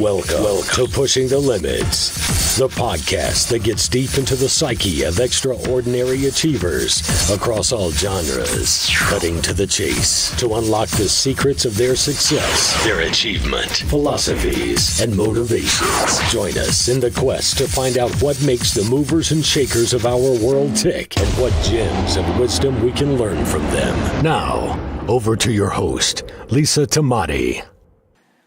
Welcome to Pushing the Limits, the podcast that gets deep into the psyche of extraordinary achievers across all genres, cutting to the chase to unlock the secrets of their success, their achievement, philosophies, and motivations. Join us in the quest to find out what makes the movers and shakers of our world tick and what gems of wisdom we can learn from them. Now, over to your host, Lisa Tamati.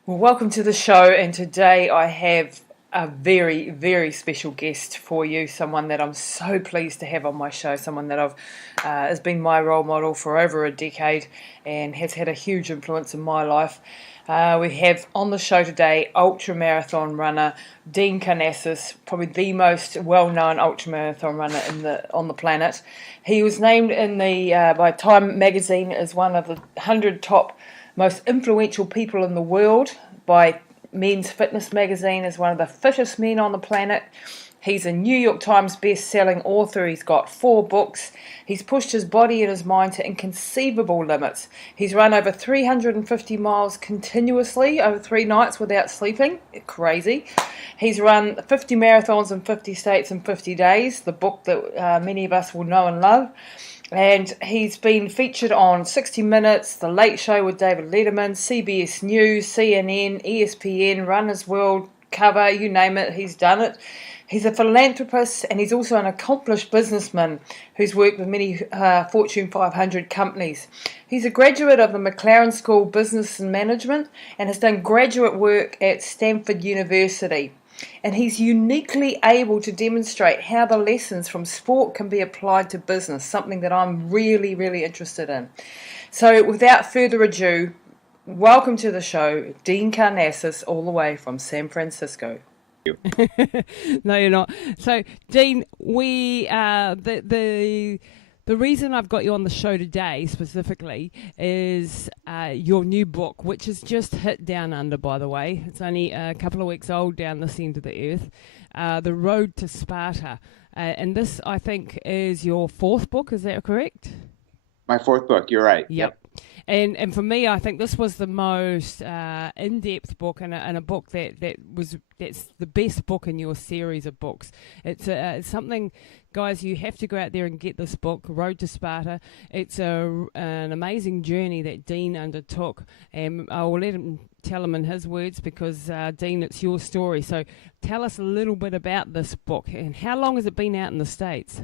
Well, welcome to the show, and today I have a very, very special guest for you, someone that I'm so pleased to have on my show, someone that has been my role model for over a decade and has had a huge influence in my life. We have on the show today ultramarathon runner Dean Karnazes, probably the most well-known ultramarathon runner on the planet. He was named by Time magazine as one of the 100 top most influential people in the world, by Men's Fitness magazine as one of the fittest men on the planet. He's a New York Times best-selling author. He's got 4 books. He's pushed his body and his mind to inconceivable limits. He's run over 350 miles continuously over 3 nights without sleeping. Crazy. He's run 50 marathons in 50 states in 50 days, the book that many of us will know and love. And he's been featured on 60 Minutes, The Late Show with David Letterman, CBS News, CNN, ESPN, Runner's World, Cover, you name it, he's done it. He's a philanthropist, and he's also an accomplished businessman who's worked with many Fortune 500 companies. He's a graduate of the McLaren School of Business and Management and has done graduate work at Stanford University. And he's uniquely able to demonstrate how the lessons from sport can be applied to business, something that I'm really, really interested in. So without further ado, welcome to the show, Dean Karnazes, all the way from San Francisco. No, you're not. So, Dean, the reason I've got you on the show today specifically is your new book, which has just hit down under, by the way. It's only a couple of weeks old down this end of the earth. The Road to Sparta. And this, I think, is your 4th book. Is that correct? My 4th book. You're right. Yep. And for me, I think this was the most in-depth book, and a book that's the best book in your series of books. It's something, guys, you have to go out there and get this book, Road to Sparta. It's an amazing journey that Dean undertook, and I will let him tell him in his words because, Dean, it's your story. So tell us a little bit about this book, and how long has it been out in the States?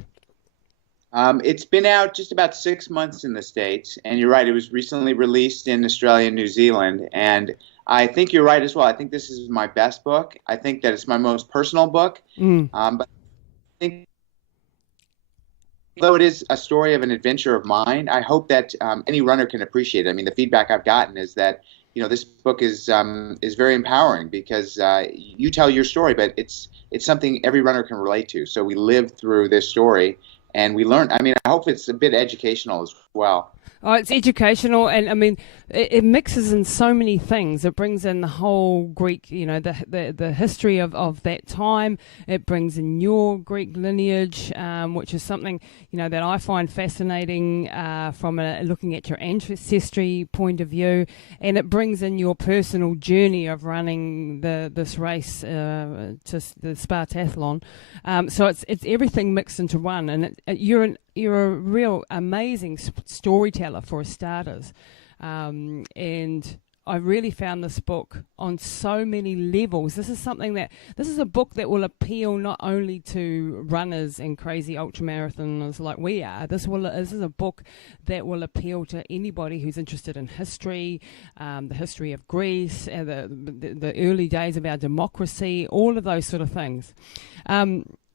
It's been out just about 6 months in the States, and you're right, it was recently released in Australia and New Zealand, and I think you're right as well. I think this is my best book. I think that it's my most personal book, but I think, though it is a story of an adventure of mine, I hope that any runner can appreciate it. I mean, the feedback I've gotten is that, this book is very empowering because you tell your story, but it's something every runner can relate to. So we live through this story. And we learned, I hope it's a bit educational as well. Oh, it's educational, and it mixes in so many things. It brings in the whole Greek, the history of that time. It brings in your Greek lineage, which is something, that I find fascinating from looking at your ancestry point of view. And it brings in your personal journey of running this race, to the Spartathlon. So it's everything mixed into one, and you're a real amazing storyteller for starters, and I really found this book on so many levels. This is a book that will appeal not only to runners and crazy ultramarathoners like we are. This is a book that will appeal to anybody who's interested in history, the history of Greece, the early days of our democracy, all of those sort of things.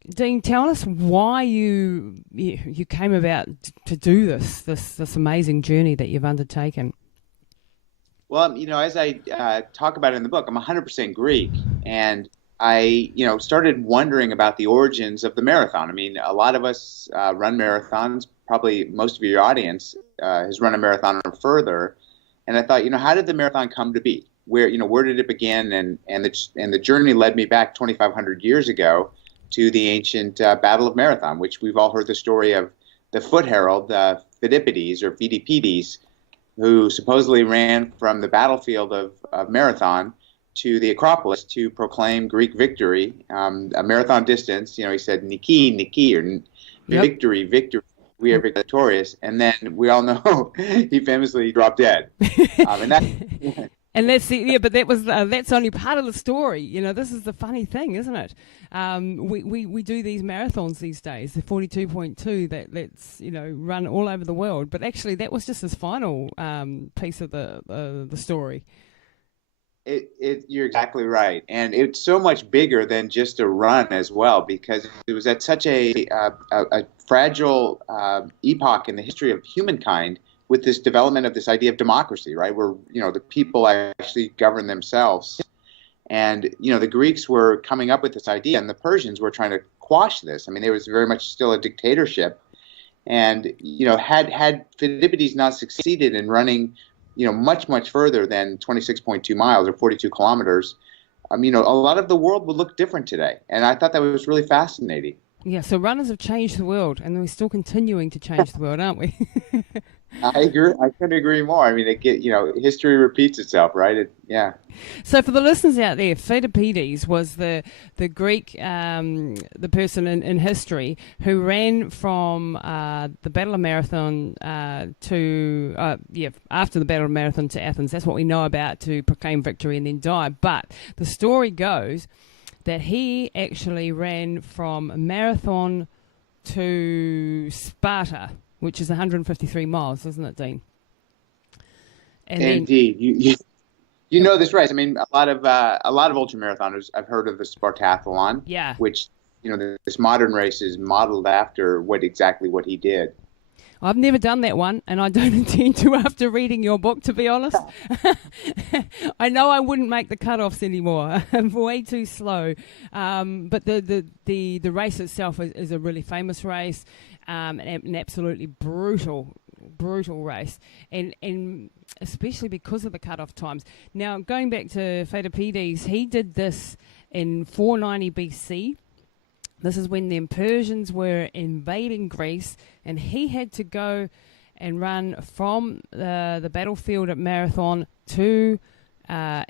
Dean, tell us why you came about to do this amazing journey that you've undertaken. Well, as I talk about it in the book, I'm 100% Greek, and I, started wondering about the origins of the marathon. I mean, a lot of us run marathons. Probably most of your audience has run a marathon or further, and I thought, how did the marathon come to be? Where did it begin? And the journey led me back 2,500 years ago to the ancient Battle of Marathon, which we've all heard the story of the foot herald, Phidippides or Phidippides, who supposedly ran from the battlefield of Marathon to the Acropolis to proclaim Greek victory, a marathon distance. He said, Niki, Niki, or victory, victory. We are victorious. And then we all know he famously dropped dead. And that. And but that's only part of the story. This is the funny thing, isn't it? We do these marathons these days, the 42.2 that's run all over the world. But actually, that was just his final piece of the story. You're exactly right, and it's so much bigger than just a run as well, because it was at such a fragile epoch in the history of humankind, with this development of this idea of democracy, right, where the people actually govern themselves, and the Greeks were coming up with this idea, and the Persians were trying to quash this. I mean, there was very much still a dictatorship, and had Phidippides not succeeded in running much further than 26.2 miles or 42 kilometers, a lot of the world would look different today, and I thought that was really fascinating. Yeah, so runners have changed the world, and we're still continuing to change the world, aren't we? I agree. I couldn't agree more. I mean, history repeats itself, right? So for the listeners out there, Phidippides was the Greek, the person in history who ran from the Battle of Marathon after the Battle of Marathon to Athens. That's what we know about, to proclaim victory and then die. But the story goes that he actually ran from Marathon to Sparta, which is 153 miles, isn't it, Dean? Indeed. You know this race. I mean, a lot of ultramarathoners, I've heard of the Spartathlon, which this modern race is modeled after what he did. I've never done that one, and I don't intend to after reading your book, to be honest. I know I wouldn't make the cutoffs anymore. I'm way too slow. But the race itself is a really famous race, an absolutely brutal race, and especially because of the cutoff times. Now, going back to Phidippides, he did this in 490 BC. This is when the Persians were invading Greece, and he had to go and run from the battlefield at Marathon to to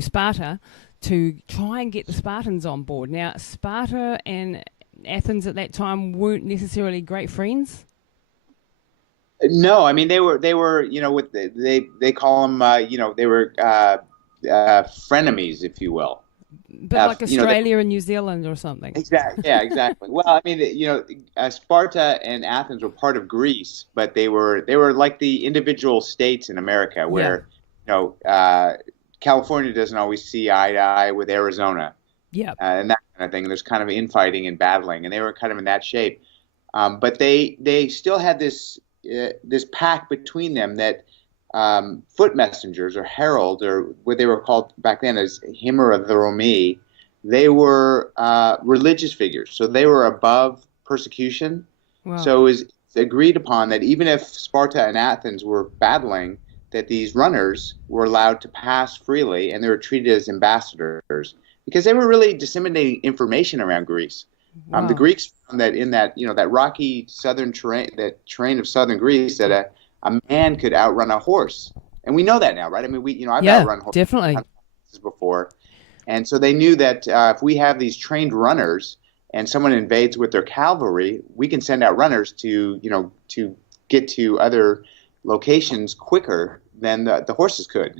Sparta, to try and get the Spartans on board. Now, Sparta and Athens at that time weren't necessarily great friends. No, I mean they were they call them they were frenemies, if you will. But like Australia and New Zealand or something. Exactly. Yeah, exactly. Well, I mean, Sparta and Athens were part of Greece, but they were like the individual states in America, where California doesn't always see eye to eye with Arizona. Yeah. And that kind of thing. There's kind of infighting and battling, and they were kind of in that shape. But they still had this pact between them that foot messengers or heralds, or what they were called back then as hieromi, they were religious figures. So they were above persecution. Wow. So it was agreed upon that even if Sparta and Athens were battling, that these runners were allowed to pass freely, and they were treated as ambassadors, because they were really disseminating information around Greece. Wow. The Greeks found that in that that rocky southern terrain, that terrain of southern Greece, that a man could outrun a horse, and we know that now, right? I mean, I've outrun horses definitely before, and so they knew that if we have these trained runners and someone invades with their cavalry, we can send out runners to get to other locations quicker than the horses could.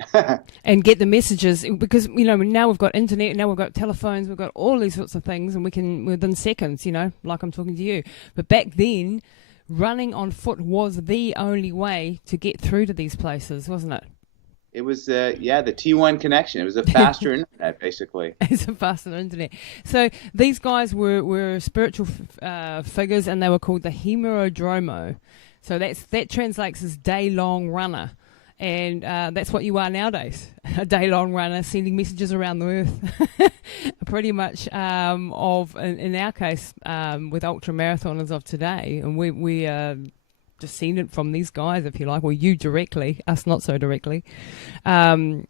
And get the messages, because now we've got internet, now we've got telephones, we've got all these sorts of things, and we can within seconds, like I'm talking to you. But back then, running on foot was the only way to get through to these places, wasn't it? It was the T1 connection. It was a faster internet, basically. It's a faster internet. So these guys were spiritual figures, and they were called the Hemerodromo. So that translates as day-long runner. And that's what you are nowadays, a day-long runner sending messages around the earth, pretty much, in our case, with ultra-marathoners of today. And we are descendant from these guys, if you like, or you directly, us not so directly, have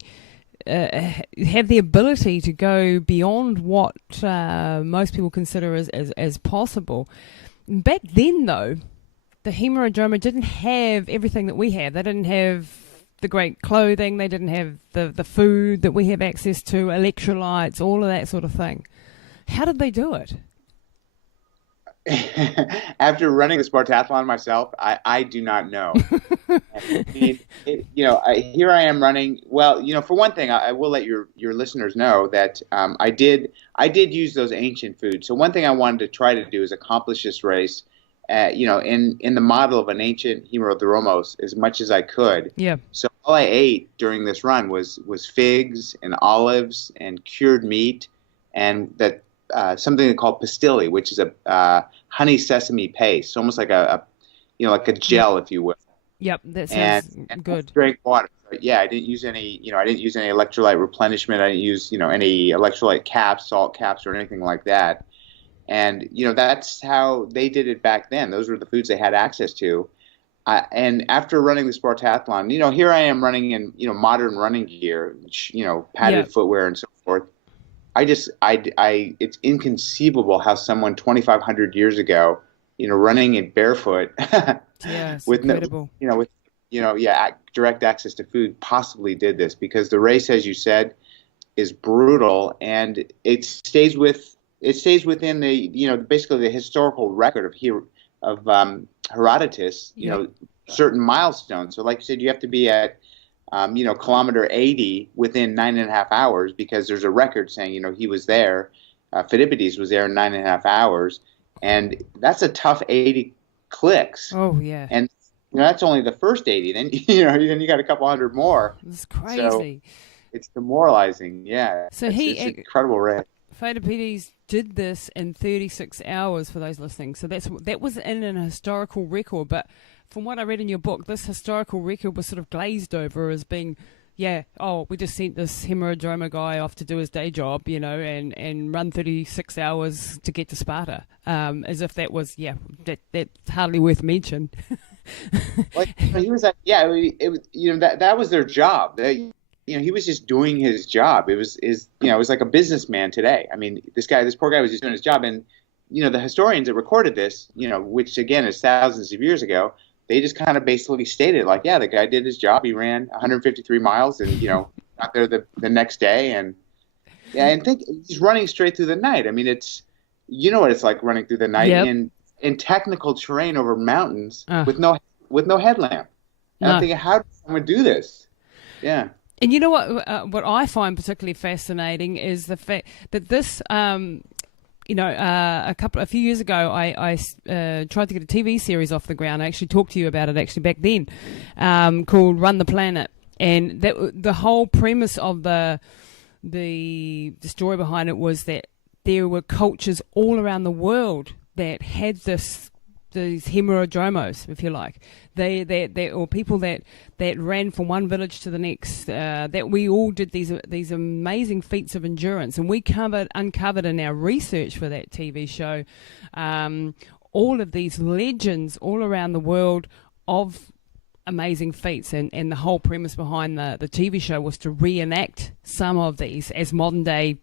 the ability to go beyond what most people consider as possible. Back then, though, the Hemerodroma didn't have everything that we have. They didn't have the great clothing. They didn't have the food that we have access to, electrolytes, all of that sort of thing. How did they do it? After running the Spartathlon myself, I do not know. I mean, here I am running. Well, for one thing, I will let your listeners know that I did use those ancient foods. So one thing I wanted to try to do is accomplish this race, in the model of an ancient hemerodromos as much as I could. Yeah. So all I ate during this run was figs and olives and cured meat, and that something they call pastilli, which is a honey sesame paste, almost like a gel, if you will. Yep, that sounds good. Drink water. Yeah, I didn't use any electrolyte replenishment. I didn't use any electrolyte caps, salt caps, or anything like that. And that's how they did it back then. Those were the foods they had access to. And after running the Spartathlon, here I am running in modern running gear, padded footwear and so forth. It's inconceivable how someone 2,500 years ago, running in barefoot, with incredible. Direct access to food, possibly did this, because the race, as you said, is brutal, and it stays within the basically the historical record of Herodotus, certain milestones. So, like you said, you have to be at kilometer 80 within 9.5 hours, because there's a record saying, he was there. Phidippides was there in 9.5 hours. And that's a tough 80 clicks. Oh, yeah. And that's only the first 80. Then, then you got a couple hundred more. It's crazy. So it's demoralizing. Yeah. So it's an incredible race. Phidippides did this in 36 hours for those listening. So that was in an historical record. But from what I read in your book, this historical record was sort of glazed over as being, we just sent this hemerodroma guy off to do his day job, and run 36 hours to get to Sparta. As if that was, that's hardly worth mention. Well, he was like, that was their job. He was just doing his job. It was like a businessman today. I mean, this poor guy was just doing his job. And, the historians that recorded this, which again is thousands of years ago, they just kind of basically stated like, the guy did his job. He ran 153 miles and, got there the next day. And think he's running straight through the night. I mean, it's, what it's like running through the night in technical terrain over mountains with no headlamp. And I'm thinking, how does someone do this? Yeah. And you know what I find particularly fascinating is the fact that this, a few years ago, I tried to get a TV series off the ground. I actually talked to you about it back then, called Run the Planet. And the whole premise of the story behind it was that there were cultures all around the world that had these hemerodromos, if you like. They or people that ran from one village to the next. That we all did these amazing feats of endurance, and we uncovered in our research for that TV show all of these legends all around the world of amazing feats, and the whole premise behind the TV show was to reenact some of these as modern day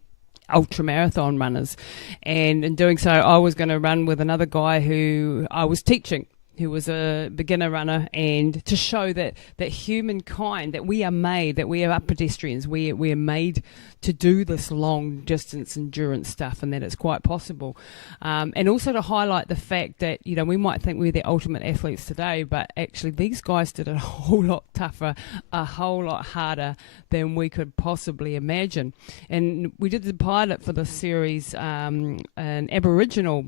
ultramarathon runners. And in doing so, I was going to run with another guy who I was teaching, who was a beginner runner, and to show that humankind, that we are pedestrians, we are made to do this long distance endurance stuff, and that it's quite possible. And also to highlight the fact that, we might think we're the ultimate athletes today, but actually these guys did it a whole lot tougher, a whole lot harder than we could possibly imagine. And we did the pilot for the series, an Aboriginal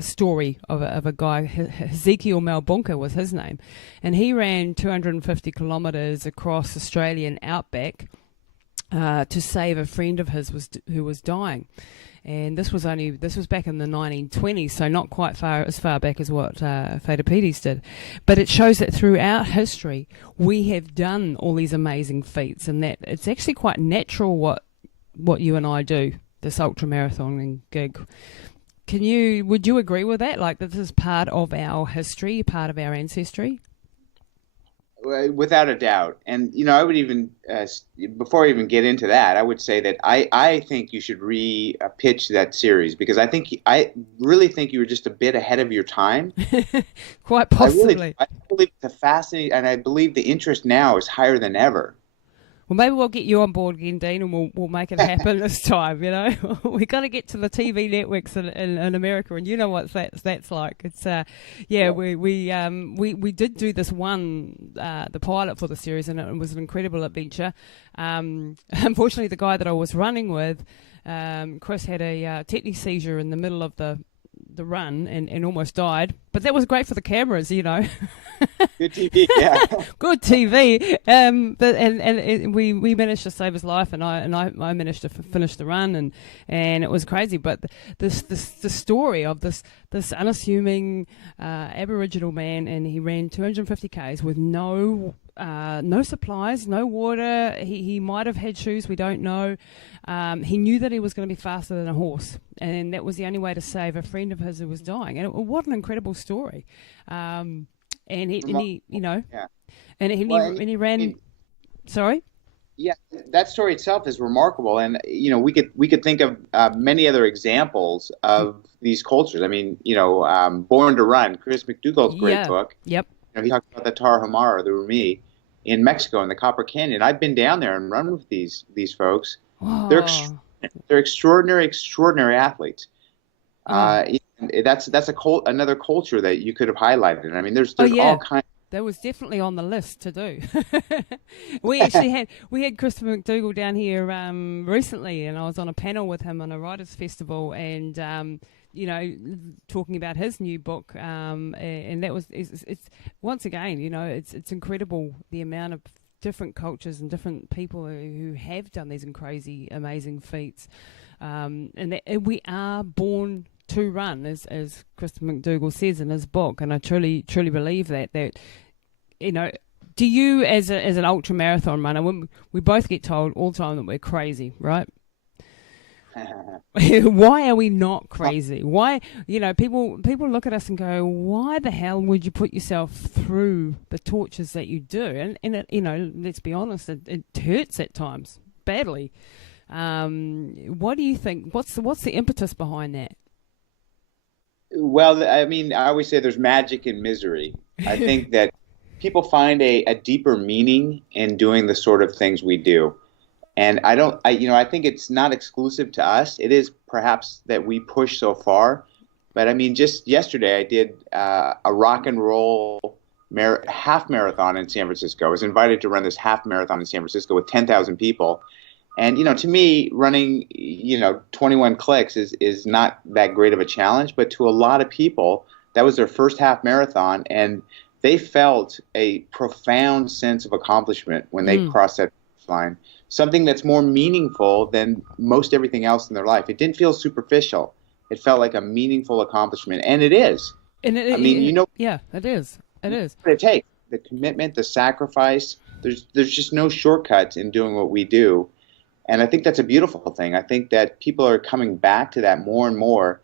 story of a guy, Ezekiel Malbunka was his name, and he ran 250 kilometres across Australian outback to save a friend of his who was dying. And this was back in the 1920s, so not quite as far back as what Phidippides did. But it shows that throughout history we have done all these amazing feats, and that it's actually quite natural what you and I do, this ultramarathoning gig. Would you agree with that? Like, this is part of our history, part of our ancestry? Without a doubt. And, I would even, before I even get into that, I would say that I think you should re-pitch that series, because I really think you were just a bit ahead of your time. Quite possibly. I believe it's fascinating, and I believe the interest now is higher than ever. Well, maybe we'll get you on board again, Dean, and we'll make it happen this time. We got to get to the TV networks in America, and you know what that's like. It's we did do this one, the pilot for the series, and it was an incredible adventure. Unfortunately, the guy that I was running with, Chris, had a tetany seizure in the middle of the run and almost died, but that was great for the cameras. Good TV, yeah. Good TV. But we managed to save his life, and I managed to finish the run, and it was crazy. But the story of this unassuming Aboriginal man, and he ran 250 k's with no supplies, no water. He might have had shoes, we don't know. He knew that he was going to be faster than a horse, and that was the only way to save a friend of his who was dying. And what an incredible story! And he ran. Sorry. Yeah, that story itself is remarkable, and we could think of many other examples of these cultures. I mean, Born to Run, Chris McDougall's great book. Yep. He talked about the Tarahumara, the Rumi, in Mexico in the Copper Canyon. I've been down there and run with these folks. Wow. They're extraordinary athletes. That's another culture that you could have highlighted. I mean, there's all kinds. That was definitely on the list to do. We actually had Christopher McDougall down here recently, and I was on a panel with him on a writers' festival, and talking about his new book, and that was it's once again, it's incredible the amount of different cultures and different people who have done these crazy, amazing feats, and we are born to run, as Christopher McDougall says in his book, and I truly believe that. Do you, as an ultra marathon runner, when we both get told all the time that we're crazy, right? Why are we not crazy? Why, people look at us and go, why the hell would you put yourself through the tortures that you do? And it, let's be honest, it hurts at times badly. What do you think? What's the impetus behind that? Well, I mean, I always say there's magic in misery. I think that people find a deeper meaning in doing the sort of things we do. And I think it's not exclusive to us. It is perhaps that we push so far. But I mean, just yesterday I did a rock and roll half marathon in San Francisco. I was invited to run this half marathon in San Francisco with 10,000 people. And, to me, running, 21 clicks is not that great of a challenge. But to a lot of people, that was their first half marathon. And they felt a profound sense of accomplishment when they crossed that finish line. Something that's more meaningful than most everything else in their life. It didn't feel superficial. It felt like a meaningful accomplishment. And it is. And it is. It is. What it takes, the commitment, the sacrifice. There's just no shortcuts in doing what we do. And I think that's a beautiful thing. I think that people are coming back to that more and more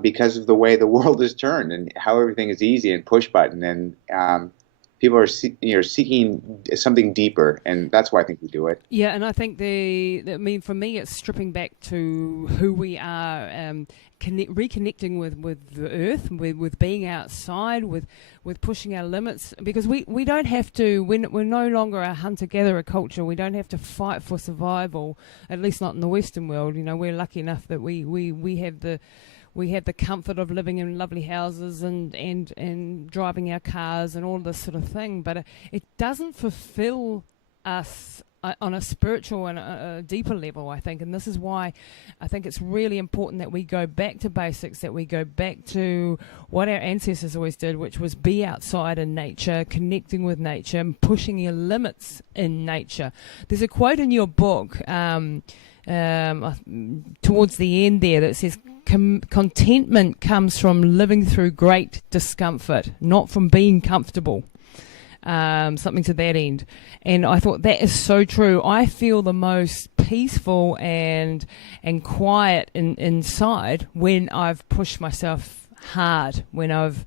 because of the way the world has turned and how everything is easy and push button. And people are seeking something deeper, and that's why I think we do it. Yeah, and I think for me, it's stripping back to who we are, reconnecting with the earth, with being outside, with pushing our limits, because we don't have to. We're no longer a hunter-gatherer culture. We don't have to fight for survival, at least not in the Western world. We're lucky enough that we have the comfort of living in lovely houses and driving our cars and all this sort of thing, but it doesn't fulfill us on a spiritual and a deeper level, I think. And this is why I think it's really important that we go back to basics, that we go back to what our ancestors always did, which was be outside in nature, connecting with nature and pushing your limits in nature. There's a quote in your book towards the end there that says, contentment comes from living through great discomfort, not from being comfortable. Something to that end. And I thought that is so true. I feel the most peaceful and quiet inside when I've pushed myself hard, when I've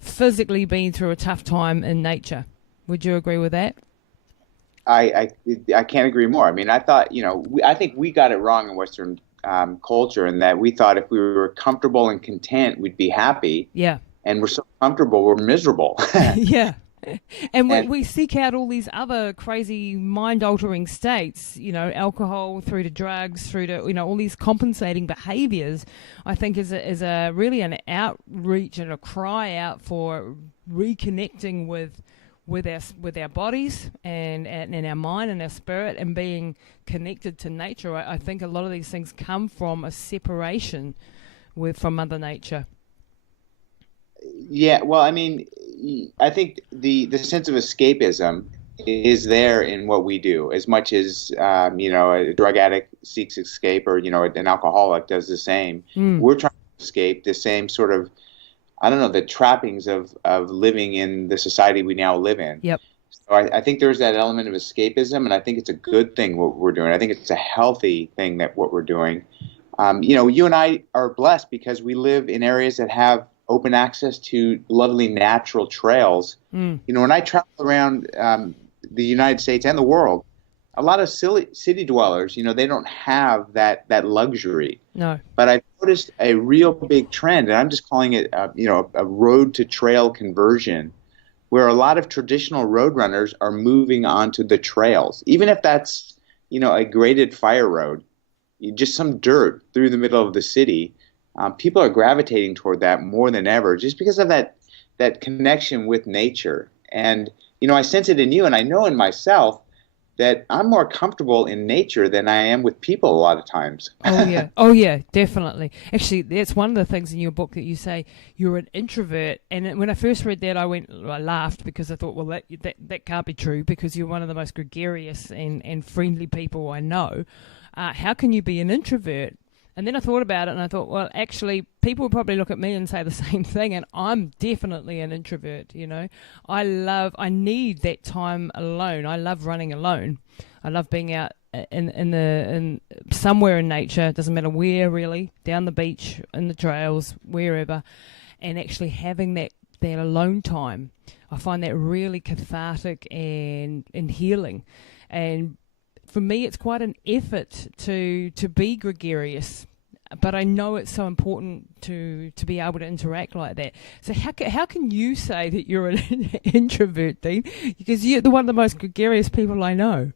physically been through a tough time in nature. Would you agree with that? I can't agree more. I mean, I thought, I think we got it wrong in Western culture in that we thought if we were comfortable and content, we'd be happy. Yeah. And we're so comfortable, we're miserable. Yeah. And And we seek out all these other crazy mind-altering states, alcohol through to drugs, through to, all these compensating behaviors, I think is a really an outreach and a cry out for reconnecting with our bodies and our mind and our spirit and being connected to nature. I think a lot of these things come from a separation from Mother Nature. yeah, well, I mean, I think the sense of escapism is there in what we do as much as, a drug addict seeks escape or, an alcoholic does the same. We're trying to escape the same sort of, I don't know, the trappings of living in the society we now live in. Yep. So I think there's that element of escapism, and I think it's a good thing what we're doing. I think it's a healthy thing that what we're doing. You and I are blessed because we live in areas that have open access to lovely natural trails. When I travel around the United States and the world, a lot of city dwellers, they don't have that luxury. No. But I've noticed a real big trend, and I'm just calling it, a road to trail conversion, where a lot of traditional road runners are moving onto the trails, even if that's, a graded fire road, just some dirt through the middle of the city. People are gravitating toward that more than ever, just because of that connection with nature. And I sense it in you, and I know in myself that I'm more comfortable in nature than I am with people a lot of times. Oh yeah, definitely. Actually, that's one of the things in your book that you say you're an introvert. And when I first read that, I laughed because I thought, well, that can't be true because you're one of the most gregarious and friendly people I know. How can you be an introvert? And then I thought about it and I thought, well, actually, people would probably look at me and say the same thing, and I'm definitely an introvert, I need that time alone. I love running alone. I love being out in somewhere in nature, it doesn't matter where really, down the beach, in the trails, wherever, and actually having that alone time. I find that really cathartic and healing. And for me, it's quite an effort to be gregarious, but I know it's so important to be able to interact like that. So how can you say that you're an introvert, Dean? Because you're one of the most gregarious people I know.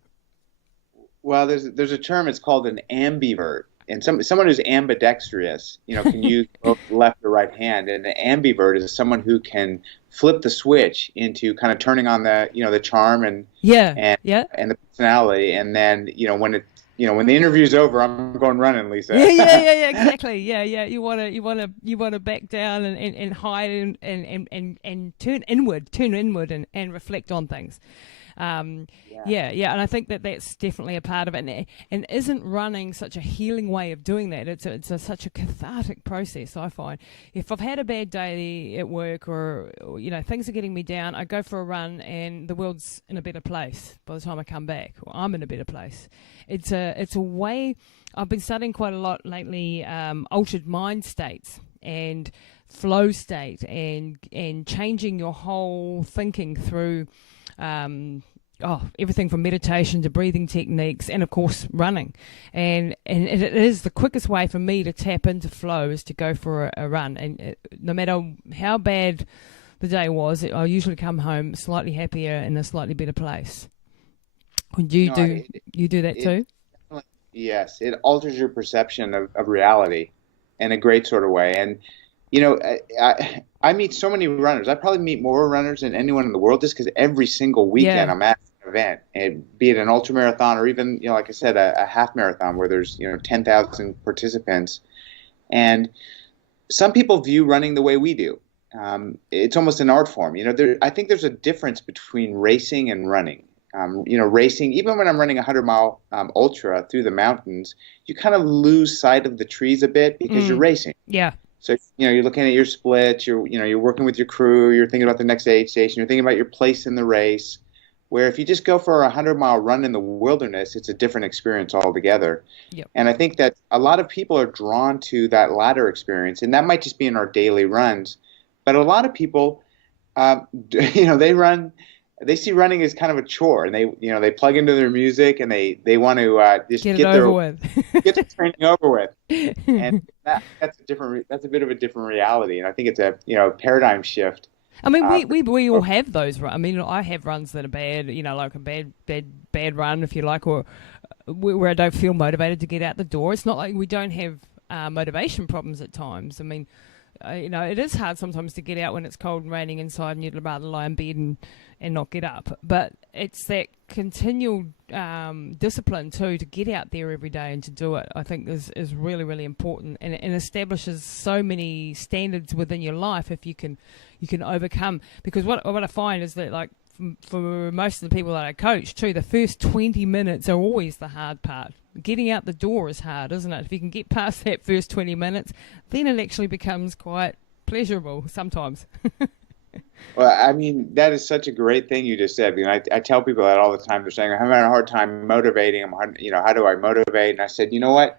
Well, there's a term. It's called an ambivert, and someone who's ambidextrous, can use both left or right hand. And an ambivert is someone who can flip the switch into kind of turning on the charm and the personality. And then when the interview's over, I'm going running, Lisa. Yeah, exactly. Yeah. You want to back down and hide and turn inward and reflect on things. And I think that's definitely a part of it, and isn't running such a healing way of doing that? It's such a cathartic process. I find if I've had a bad day at work or things are getting me down, I go for a run and the world's in a better place by the time I come back, or I'm in a better place. It's a way. I've been studying quite a lot lately, altered mind states and flow state and changing your whole thinking through everything from meditation to breathing techniques and of course running, and it is the quickest way for me to tap into flow is to go for a run, and no matter how bad the day was, I usually come home slightly happier in a slightly better place. Would you do that too? Yes, it alters your perception of reality in a great sort of way. And I meet so many runners. I probably meet more runners than anyone in the world, just because every single weekend I'm at an event, and be it an ultra marathon or even, like I said, a half marathon where there's 10,000 participants. And some people view running the way we do. It's almost an art form. I think there's a difference between racing and running. Racing, even when I'm running a 100-mile ultra through the mountains, you kind of lose sight of the trees a bit because you're racing. Yeah. So, you're looking at your splits, you're working with your crew, you're thinking about the next aid station, you're thinking about your place in the race, where if you just go for a 100-mile run in the wilderness, it's a different experience altogether. Yep. And I think that a lot of people are drawn to that latter experience, and that might just be in our daily runs. But a lot of people, they run they see running as kind of a chore, and they plug into their music and they want to just Get it over with. get the training over with. And that's a bit of a different reality, and I think it's a paradigm shift. I mean, we all have those. I mean, I have runs that are bad, like a bad run, if you like, or where I don't feel motivated to get out the door. It's not like we don't have motivation problems at times. I mean, it is hard sometimes to get out when it's cold and raining inside and you'd rather lie in bed and not get up. But it's that continual discipline too to get out there every day and to do it. I think is really, really important, and establishes so many standards within your life if you can overcome. Because what I find is that, like, for most of the people that I coach too, the first 20 minutes are always the hard part. Getting out the door is hard, isn't it? If you can get past that first 20 minutes, then it actually becomes quite pleasurable sometimes. Well, I mean, that is such a great thing you just said. I tell people that all the time. They're saying, I'm having a hard time motivating. How do I motivate? And I said, you know what?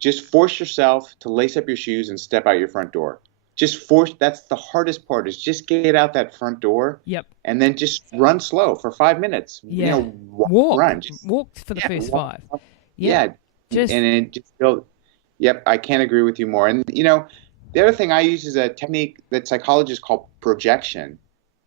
Just force yourself to lace up your shoes and step out your front door. That's the hardest part, is just get out that front door. Yep. And then just run slow for 5 minutes. Yeah. Run. Walk for the first 5. Yeah. Yep. I can't agree with you more. And, the other thing I use is a technique that psychologists call projection.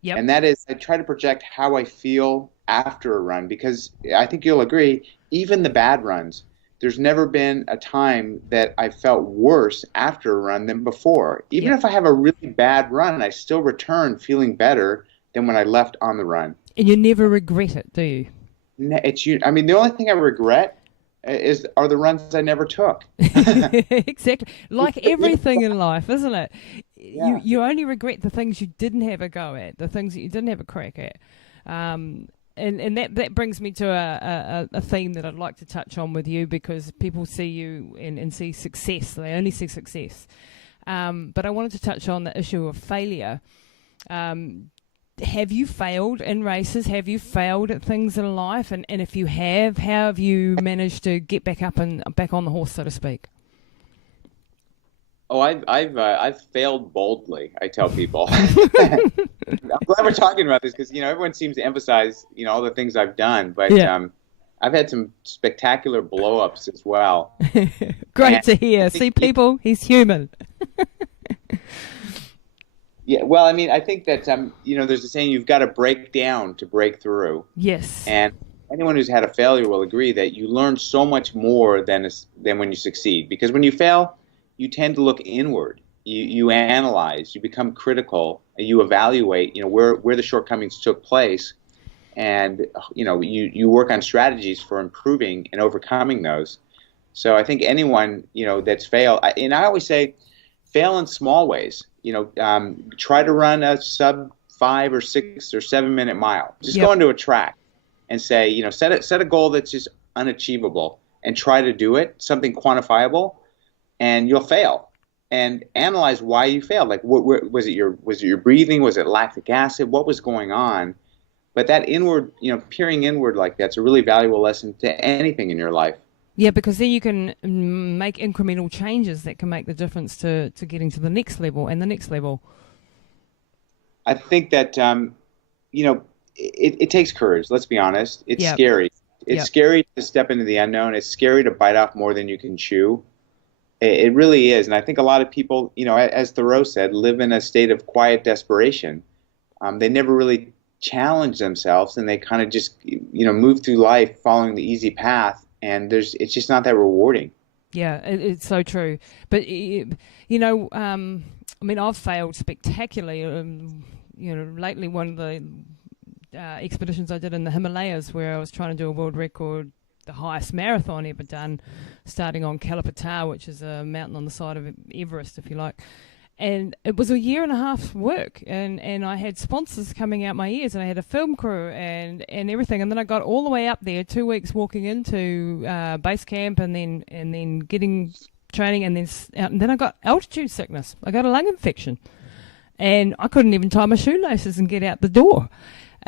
Yep. And that is, I try to project how I feel after a run, because I think you'll agree, even the bad runs, there's never been a time that I felt worse after a run than before. Even if I have a really bad run, I still return feeling better than when I left on the run. And you never regret it, do you? I mean, the only thing I regret are the runs I never took. Exactly. Like everything in life, isn't it? Yeah. You only regret the things you didn't have a go at, the things that you didn't have a crack at. And that brings me to a theme that I'd like to touch on with you, because people see you and see success. They only see success. But I wanted to touch on the issue of failure. Have you failed in races? Have you failed at things in life? And if you have, how have you managed to get back up and back on the horse, so to speak? Oh, I've failed boldly, I tell people. I'm glad we're talking about this, because everyone seems to emphasize all the things I've done, but I've had some spectacular blow-ups as well. Great to hear. See, people, he's human. Yeah, well, I mean, I think that there's a saying, you've got to break down to break through. Yes. And anyone who's had a failure will agree that you learn so much more than when you succeed. Because when you fail, you tend to look inward. You analyze, you become critical, and you evaluate, where the shortcomings took place, and you work on strategies for improving and overcoming those. So I think anyone that's failed, and I always say, fail in small ways. Try to run a sub 5 or 6 or 7 minute mile. Just go into a track and say, set a goal that's just unachievable and try to do it, something quantifiable, and you'll fail. And analyze why you failed. Like, was it your breathing? Was it lactic acid? What was going on? But that inward, peering inward like that's a really valuable lesson to anything in your life. Yeah, because then you can make incremental changes that can make the difference to getting to the next level and the next level. I think that, it takes courage. Let's be honest. It's scary. It's scary to step into the unknown. It's scary to bite off more than you can chew. It really is. And I think a lot of people, as Thoreau said, live in a state of quiet desperation. They never really challenge themselves, and they kind of just, move through life following the easy path. And it's just not that rewarding. Yeah, it's so true. But, I've failed spectacularly. Lately, one of the expeditions I did in the Himalayas, where I was trying to do a world record, the highest marathon ever done, starting on Kalapatar, which is a mountain on the side of Everest, if you like. And it was 1.5 years work, and I had sponsors coming out my ears, and I had a film crew and everything. And then I got all the way up there, 2 weeks walking into base camp, and then getting training, and then I got altitude sickness. I got a lung infection, and I couldn't even tie my shoelaces and get out the door.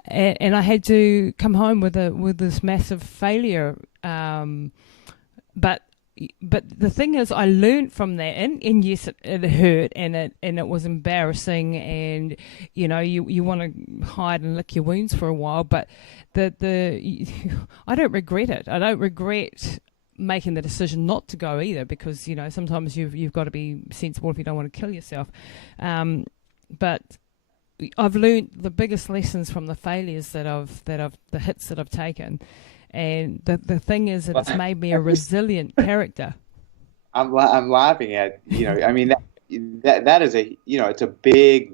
And I had to come home with this massive failure. But but the thing is, I learned from that, and yes, it hurt, and it was embarrassing, and you want to hide and lick your wounds for a while, but I don't regret it. I don't regret making the decision not to go either, because sometimes you've got to be sensible if you don't want to kill yourself. But I've learned the biggest lessons from the failures the hits that I've taken, and the thing is that it's made me a resilient character. I'm laughing at I mean that is it's a big,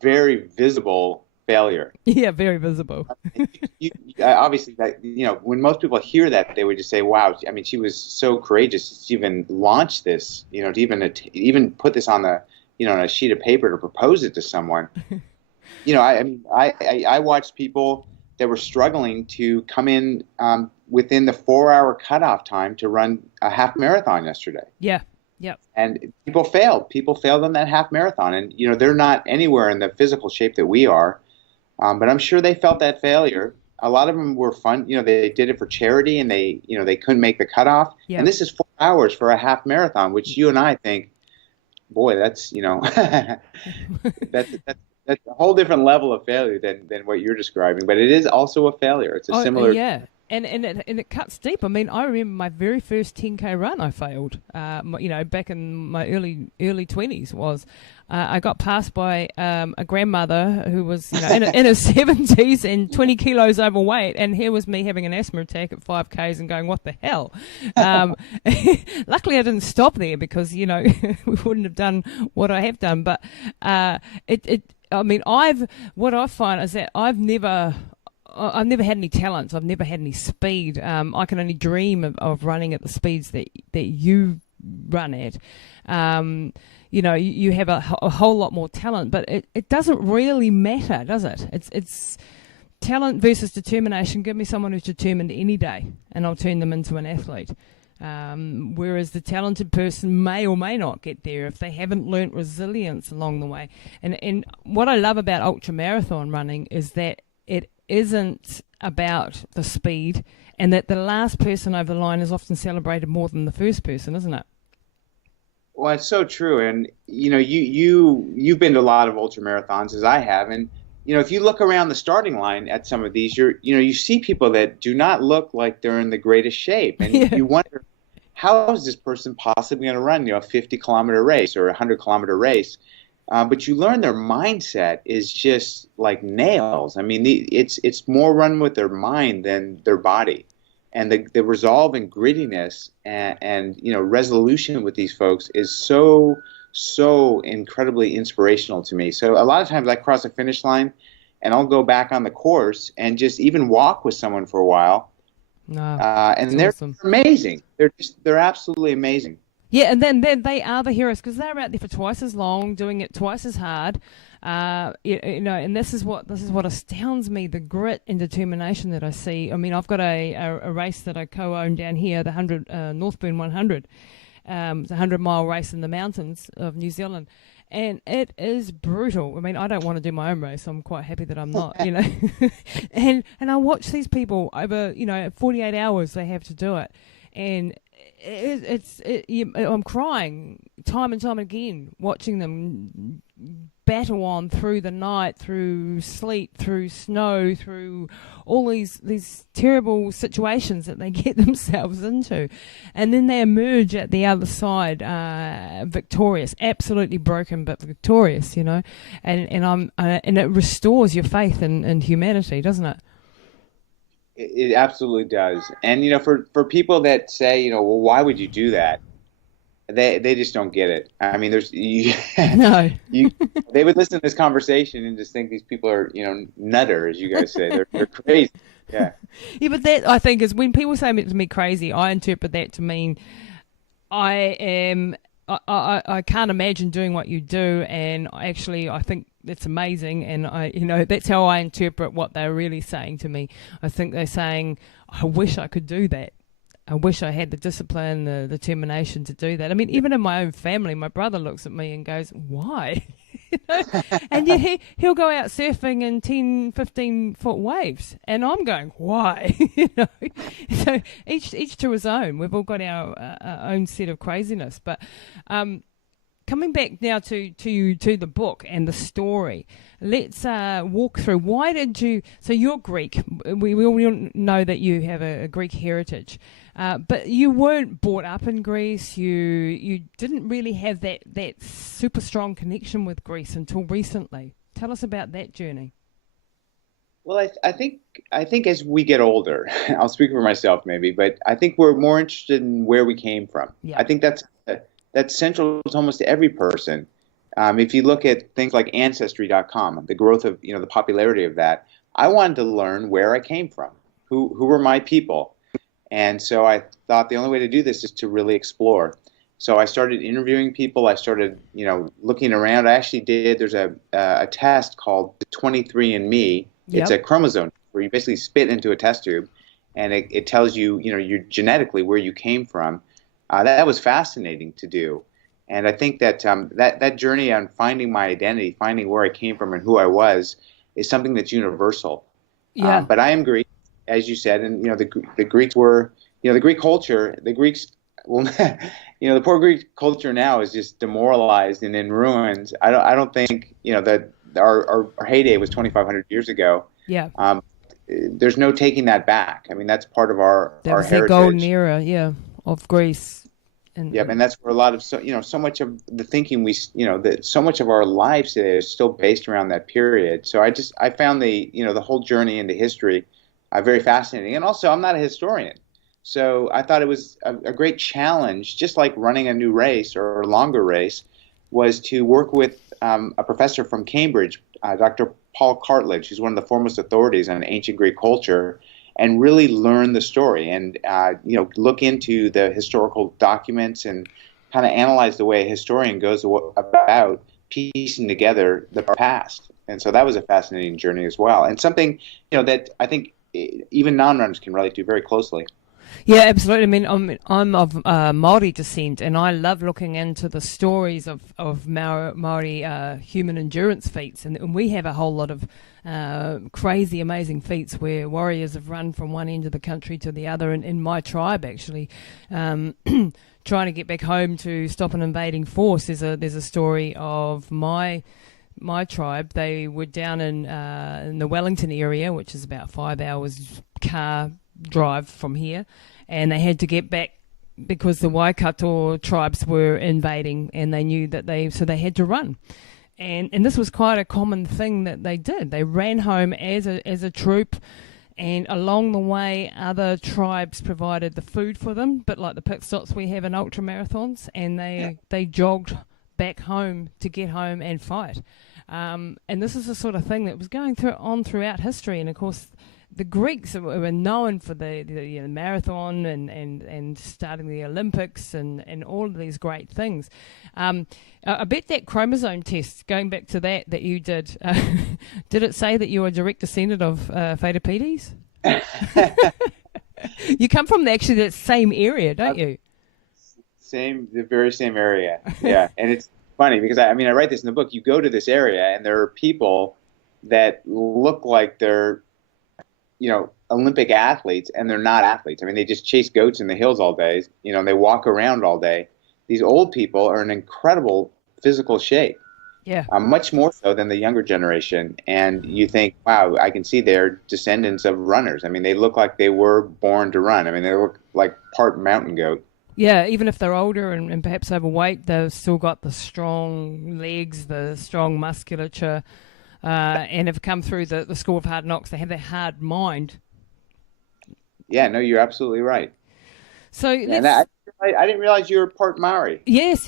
very visible failure. Yeah, very visible. Obviously, that when most people hear that, they would just say, "Wow!" I mean, she was so courageous to even launch this. To even put this on on a sheet of paper to propose it to someone. I watched people that were struggling to come in within the 4-hour cutoff time to run a half marathon yesterday. Yeah. Yep. And people failed. People failed on that half marathon, and they're not anywhere in the physical shape that we are. But I'm sure they felt that failure. A lot of them were fun. They did it for charity, and they couldn't make the cutoff. Yep. And this is 4 hours for a half marathon, which you and I think, boy, that's that's a whole different level of failure than what you're describing. But it is also a failure. It's a similar. Yeah. And it cuts deep. I mean, I remember my very first 10K run I failed. Back in my early 20s was. I got passed by a grandmother who was in her 70s and 20 kilos overweight, and here was me having an asthma attack at 5Ks and going, what the hell? Luckily, I didn't stop there because we wouldn't have done what I have done. But what I find is that I've never had any talents. I've never had any speed. I can only dream of running at the speeds that you run at. You have a whole lot more talent, but it doesn't really matter, does it? It's talent versus determination. Give me someone who's determined any day, and I'll turn them into an athlete. Whereas the talented person may or may not get there if they haven't learnt resilience along the way. And what I love about ultramarathon running is that it isn't about the speed, and that the last person over the line is often celebrated more than the first person, isn't it? Well, it's so true, and you've been to a lot of ultra marathons as I have, and if you look around the starting line at some of these, you see people that do not look like they're in the greatest shape, and you wonder, how is this person possibly going to run a 50-kilometer race or a 100-kilometer race? But you learn their mindset is just like nails. I mean, it's more run with their mind than their body. And the resolve and grittiness and resolution with these folks is so incredibly inspirational to me. So a lot of times I cross a finish line and I'll go back on the course and just even walk with someone for a while. And they're awesome. Amazing. They're absolutely amazing. Yeah, and then they are the heroes because they're out there for twice as long, doing it twice as hard. And this is what astounds me: the grit and determination that I see. I mean, I've got a race that I co-own down here, the Northburn 100. It's a 100-mile race in the mountains of New Zealand, and it is brutal. I mean, I don't want to do my own race. I'm quite happy that I'm not, and I watch these people over 48 hours they have to do it, and I'm crying time and time again watching them battle on through the night, through sleet, through snow, through all these terrible situations that they get themselves into, and then they emerge at the other side victorious, absolutely broken but victorious, and it restores your faith in humanity, doesn't it? It absolutely does. And, for people that say, well, why would you do that? They just don't get it. I mean, no. They would listen to this conversation and just think these people are, nutter, as you guys say. They're crazy. Yeah. Yeah, but that, I think, is when people say to me crazy, I interpret that to mean I can't imagine doing what you do, and actually I think that's amazing, and that's how I interpret what they're really saying to me. I think they're saying, I wish I could do that. I wish I had the discipline, the determination to do that. I mean, even in my own family, my brother looks at me and goes, why? You know? And yet he'll go out surfing in 10, 15-foot waves. And I'm going, why? You know? So each to his own. We've all got our own set of craziness. But coming back now to the book and the story, let's walk through. Why did you? So you're Greek. We all know that you have a Greek heritage, but you weren't brought up in Greece. You didn't really have that super strong connection with Greece until recently. Tell us about that journey. Well, I think as we get older, I'll speak for myself maybe, but I think we're more interested in where we came from. Yeah. I think that's central to almost every person. If you look at things like Ancestry.com, the growth of the popularity of that, I wanted to learn where I came from, who were my people, and so I thought the only way to do this is to really explore. So I started interviewing people. I started looking around. I actually did. There's a test called 23andMe. Yep. It's a chromosome where you basically spit into a test tube, and it tells you you genetically where you came from. That was fascinating to do. And I think that that journey on finding my identity, finding where I came from and who I was, is something that's universal. Yeah. But I am Greek, as you said, and the Greeks were, the Greek culture, the Greeks, well, the poor Greek culture now is just demoralized and in ruins. I don't think that our heyday was 2,500 years ago. Yeah. There's no taking that back. I mean, that's part of our heritage. The golden era, yeah, of Greece. And that's where a lot of so much of the thinking so much of our lives today is still based around that period. So I found the whole journey into history very fascinating. And also, I'm not a historian, so I thought it was a great challenge, just like running a new race or a longer race, was to work with a professor from Cambridge, Dr. Paul Cartledge, who's one of the foremost authorities on ancient Greek culture, and really learn the story and look into the historical documents and kind of analyze the way a historian goes about piecing together the past. And so that was a fascinating journey as well, and something that I think even non-runners can relate to very closely. Yeah, absolutely. I mean, I'm of Māori descent, and I love looking into the stories of Māori human endurance feats, and we have a whole lot of crazy, amazing feats where warriors have run from one end of the country to the other. And in my tribe, actually, trying to get back home to stop an invading force. There's a story of my tribe. They were down in the Wellington area, which is about 5 hours car drive from here, and they had to get back because the Waikato tribes were invading, and they knew that so they had to run. And this was quite a common thing that they did. They ran home as a troop, and along the way, other tribes provided the food for them, but like the pit stops we have in ultra marathons, and they jogged back home to get home and fight. And this is the sort of thing that was going on throughout history, and of course, the Greeks were known for the marathon and starting the Olympics and all of these great things. I bet that chromosome test, going back to that you did, did it say that you were a direct descendant of Phaedopedes? You come from actually that same area, don't you? The very same area, yeah. And it's funny because I write this in the book. You go to this area and there are people that look like they're Olympic athletes, and they're not athletes. I mean, they just chase goats in the hills all day, and they walk around all day. These old people are in incredible physical shape. Yeah. Much more so than the younger generation. And you think, wow, I can see they're descendants of runners. I mean, they look like they were born to run. I mean, they look like part mountain goat. Yeah, even if they're older and perhaps overweight, they've still got the strong legs, the strong musculature, and have come through the school of hard knocks. They have that hard mind. Yeah, no, you're absolutely right. So I didn't realize you were part Maori. Yes,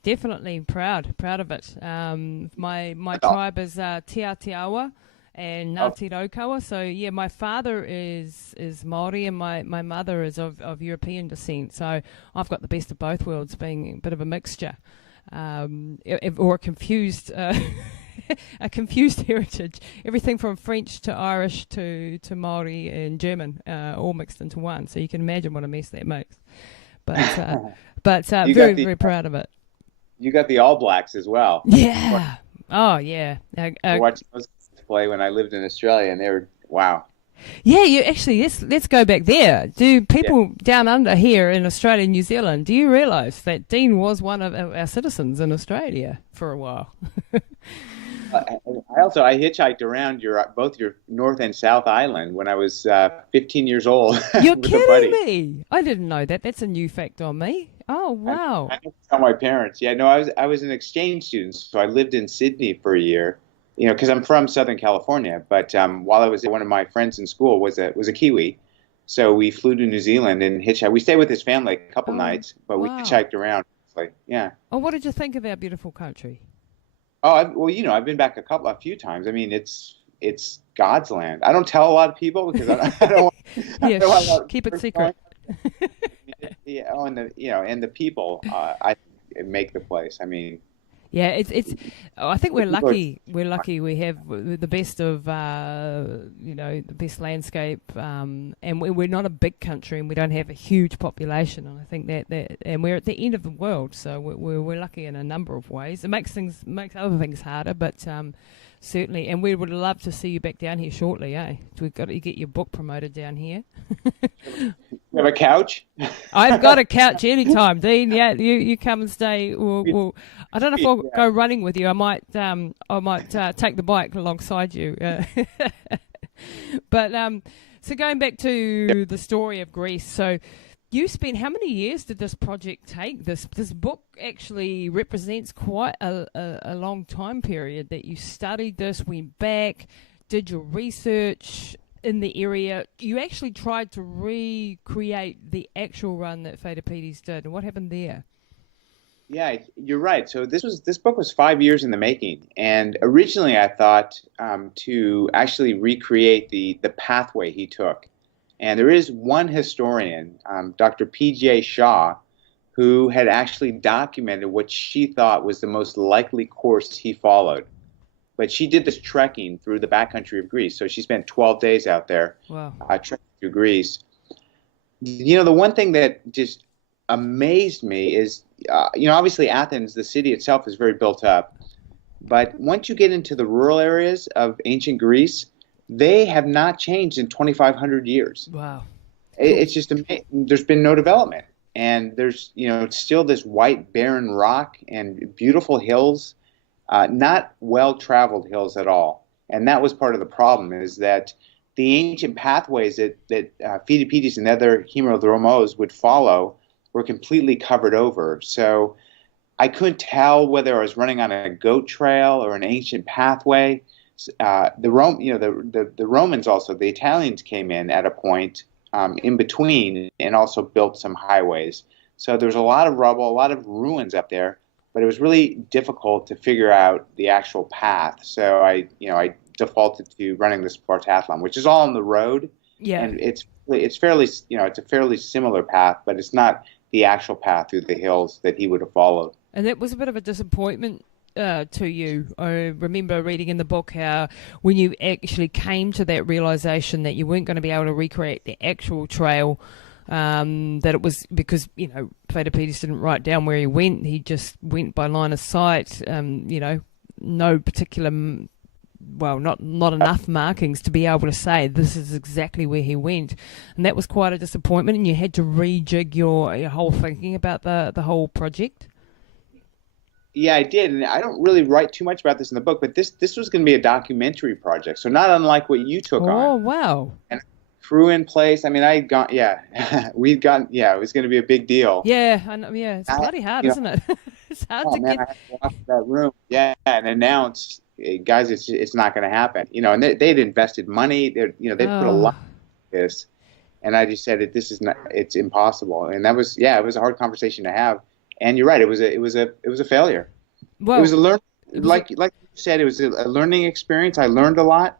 definitely proud of it. My tribe is Te Aotearoa and Ngāti Raukawa. So yeah, my father is Māori and my mother is of European descent. So I've got the best of both worlds, being a bit of a mixture, or a confused. A confused heritage, everything from French to Irish to Māori and German, all mixed into one. So you can imagine what a mess that makes. But very proud of it. You got the All Blacks as well. Yeah, Oh, yeah. I watched those play when I lived in Australia, and they were, wow. Yeah, you actually, let's go back there. Do Yeah. people down under here in Australia and New Zealand, do you realise that Dean was one of our citizens in Australia for a while? I hitchhiked around both your North and South Island when I was 15 years old You're with a buddy. kidding me. I didn't know that. That's a new fact on me. Oh, wow. I didn't tell my parents. Yeah, no, I was an exchange student, so I lived in Sydney for a year. Because I'm from Southern California, but while I was there, one of my friends in school was a Kiwi, so we flew to New Zealand and hitchhiked. We stayed with his family a couple nights, but we hitchhiked around. It's like, yeah. Oh, what did you think of our beautiful country? Oh, I've been back a few times. I mean, it's God's land. I don't tell a lot of people because I don't want, Yeah, I don't want keep it secret. Yeah, and the people I think make the place. I mean. Yeah, it's. I think we're lucky. We're lucky. We have the best of, the best landscape, and we're not a big country, and we don't have a huge population. And I think that and we're at the end of the world, so we're lucky in a number of ways. It makes other things harder, but certainly. And we would love to see you back down here shortly, eh? We've got to get your book promoted down here. You have a couch? I've got a couch anytime, Dean. Yeah, you come and stay. I don't know if I'll go running with you. I might take the bike alongside you. But so going back to the story of Greece. So you spent, how many years did this project take? This book actually represents quite a long time period that you studied this, went back, did your research in the area. You actually tried to recreate the actual run that Fittest did. And what happened there? Yeah, you're right. So this book was 5 years in the making, and originally I thought to actually recreate the pathway he took. And there is one historian, Dr. P.J. Shaw, who had actually documented what she thought was the most likely course he followed. But she did this trekking through the backcountry of Greece. So she spent 12 days out there trekking through Greece. The one thing that just amazed me is, obviously Athens, the city itself, is very built up. But once you get into the rural areas of ancient Greece, they have not changed in 2,500 years. Wow. It's just amazing. There's been no development. And there's, it's still this white, barren rock and beautiful hills. Not well-traveled hills at all. And that was part of the problem, is that the ancient pathways that Fittest and other hemodromos would follow were completely covered over. So I couldn't tell whether I was running on a goat trail or an ancient pathway. The Romans also, the Italians came in at a point in between and also built some highways. So there's a lot of rubble, a lot of ruins up there. But it was really difficult to figure out the actual path. So I defaulted to running the Spartathlon, which is all on the road. Yeah. And it's fairly, it's a fairly similar path, but it's not the actual path through the hills that he would have followed. And that was a bit of a disappointment to you. I remember reading in the book how when you actually came to that realization that you weren't going to be able to recreate the actual trail, that it was because, Fittest didn't write down where he went. He just went by line of sight, no particular, not enough markings to be able to say this is exactly where he went. And that was quite a disappointment, and you had to rejig your whole thinking about the whole project. Yeah, I did, and I don't really write too much about this in the book, but this was going to be a documentary project, so not unlike what you took on. Oh, wow. And crew in place. I mean, it was going to be a big deal. Yeah, I know, yeah, it's bloody hard, isn't it? It's hard to get. I had to walk to that room, and announce, hey, guys, it's not going to happen. And they'd invested money. They put a lot into this, and I just said it's impossible. And that was, it was a hard conversation to have. And you're right, it was a failure. Well, it was a like you said, it was a learning experience. I learned a lot.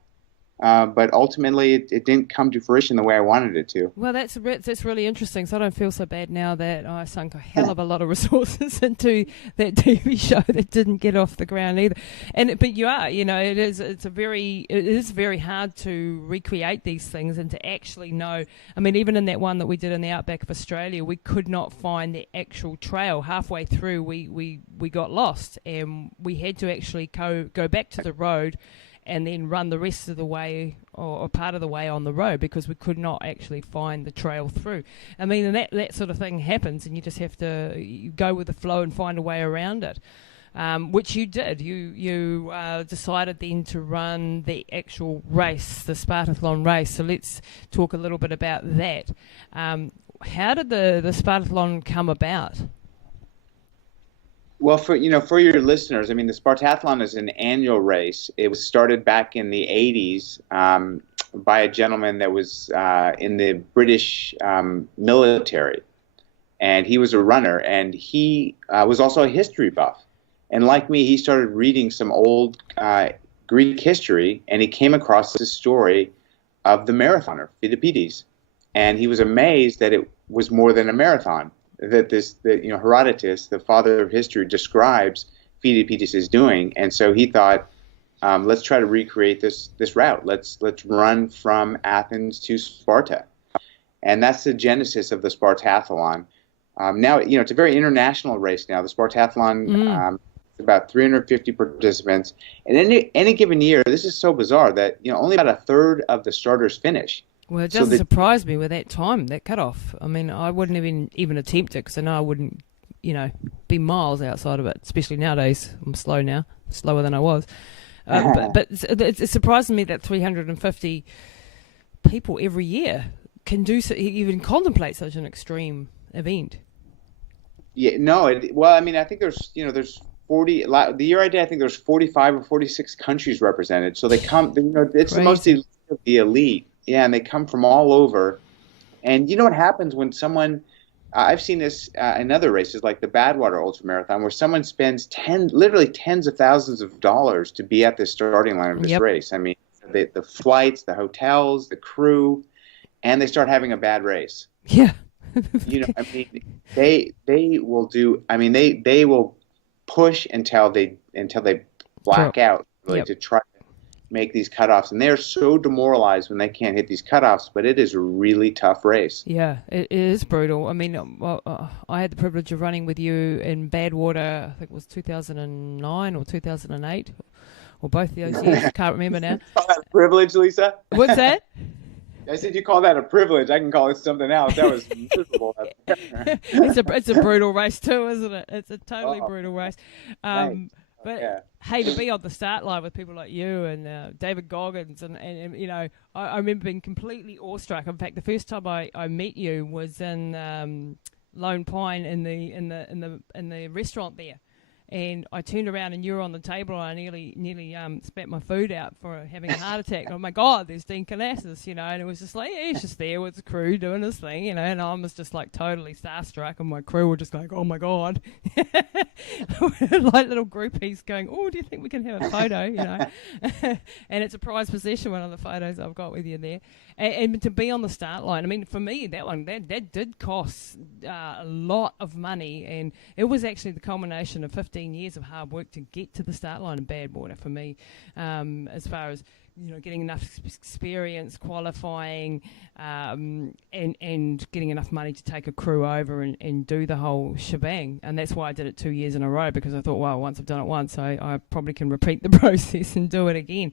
But ultimately, it didn't come to fruition the way I wanted it to. Well, that's really interesting. So I don't feel so bad now that I sunk a hell of a lot of resources into that TV show that didn't get off the ground either. But you are, it is very hard to recreate these things and to actually know. I mean, even in that one that we did in the outback of Australia, we could not find the actual trail. Halfway through, we got lost, and we had to actually go back to the road and then run the rest of the way or part of the way on the road because we could not actually find the trail through. I mean, and that sort of thing happens, and you just have to go with the flow and find a way around it, which you did. You decided then to run the actual race, the Spartathlon race. So let's talk a little bit about that. How did the Spartathlon come about? Well, for your listeners, I mean, the Spartathlon is an annual race. It was started back in the 80s by a gentleman that was in the British military, and he was a runner, and he was also a history buff. And like me, he started reading some old Greek history, and he came across this story of the marathoner, Phidippides, and he was amazed that it was more than a marathon. That Herodotus, the father of history, describes Phidippides as doing, and so he thought, let's try to recreate this route. Let's run from Athens to Sparta, and that's the genesis of the Spartathlon. Now, it's a very international race now. The Spartathlon, about 350 participants, and any given year, this is so bizarre that only about a third of the starters finish. Well, it doesn't surprise me with that time, that cutoff. I mean, I wouldn't even attempt it because I know I wouldn't, be miles outside of it, especially nowadays. I'm slow now, slower than I was. But it surprises me that 350 people every year can even contemplate such an extreme event. Yeah, no. Well, I mean, I think there's 40. The year I did, I think there's 45 or 46 countries represented. So they come. It's Crazy. Mostly the elite. Yeah, and they come from all over. And you know what happens when someone, I've seen this in other races like the Badwater Ultramarathon, where someone spends literally tens of thousands of dollars to be at the starting line of this race. I mean, the flights, the hotels, the crew, and they start having a bad race. Yeah. I mean, they will do, I mean, they will push until they black out, really, to try make these cutoffs, and they're so demoralized when they can't hit these cutoffs. But it is a really tough race. Yeah, it is brutal. I mean, I had the privilege of running with you in Badwater. I think it was 2009 or 2008, or both of those years. I can't remember now. You call that a privilege, Lisa? What's that? I said you call that a privilege. I can call it something else. That was miserable. It's a brutal race too, isn't it? It's a totally brutal race. Nice. But hey, to be on the start line with people like you and David Goggins, and I remember being completely awestruck. In fact, the first time I met you was in Lone Pine in the restaurant there, and I turned around and you were on the table, and I nearly spat my food out for having a heart attack. Oh my God, there's Dean Karnazes, and it was just like, he's just there with the crew doing his thing, and I was just like totally starstruck, and my crew were just like, oh my God, like little groupies going, oh, do you think we can have a photo, and it's a prized possession, one of the photos I've got with you there, and to be on the start line. I mean, for me, that did cost a lot of money, and it was actually the culmination of 15 years of hard work to get to the start line in Badwater for me, as far as getting enough experience, qualifying, and getting enough money to take a crew over and do the whole shebang. And that's why I did it 2 years in a row, because I thought, well, once I've done it once, I probably can repeat the process and do it again.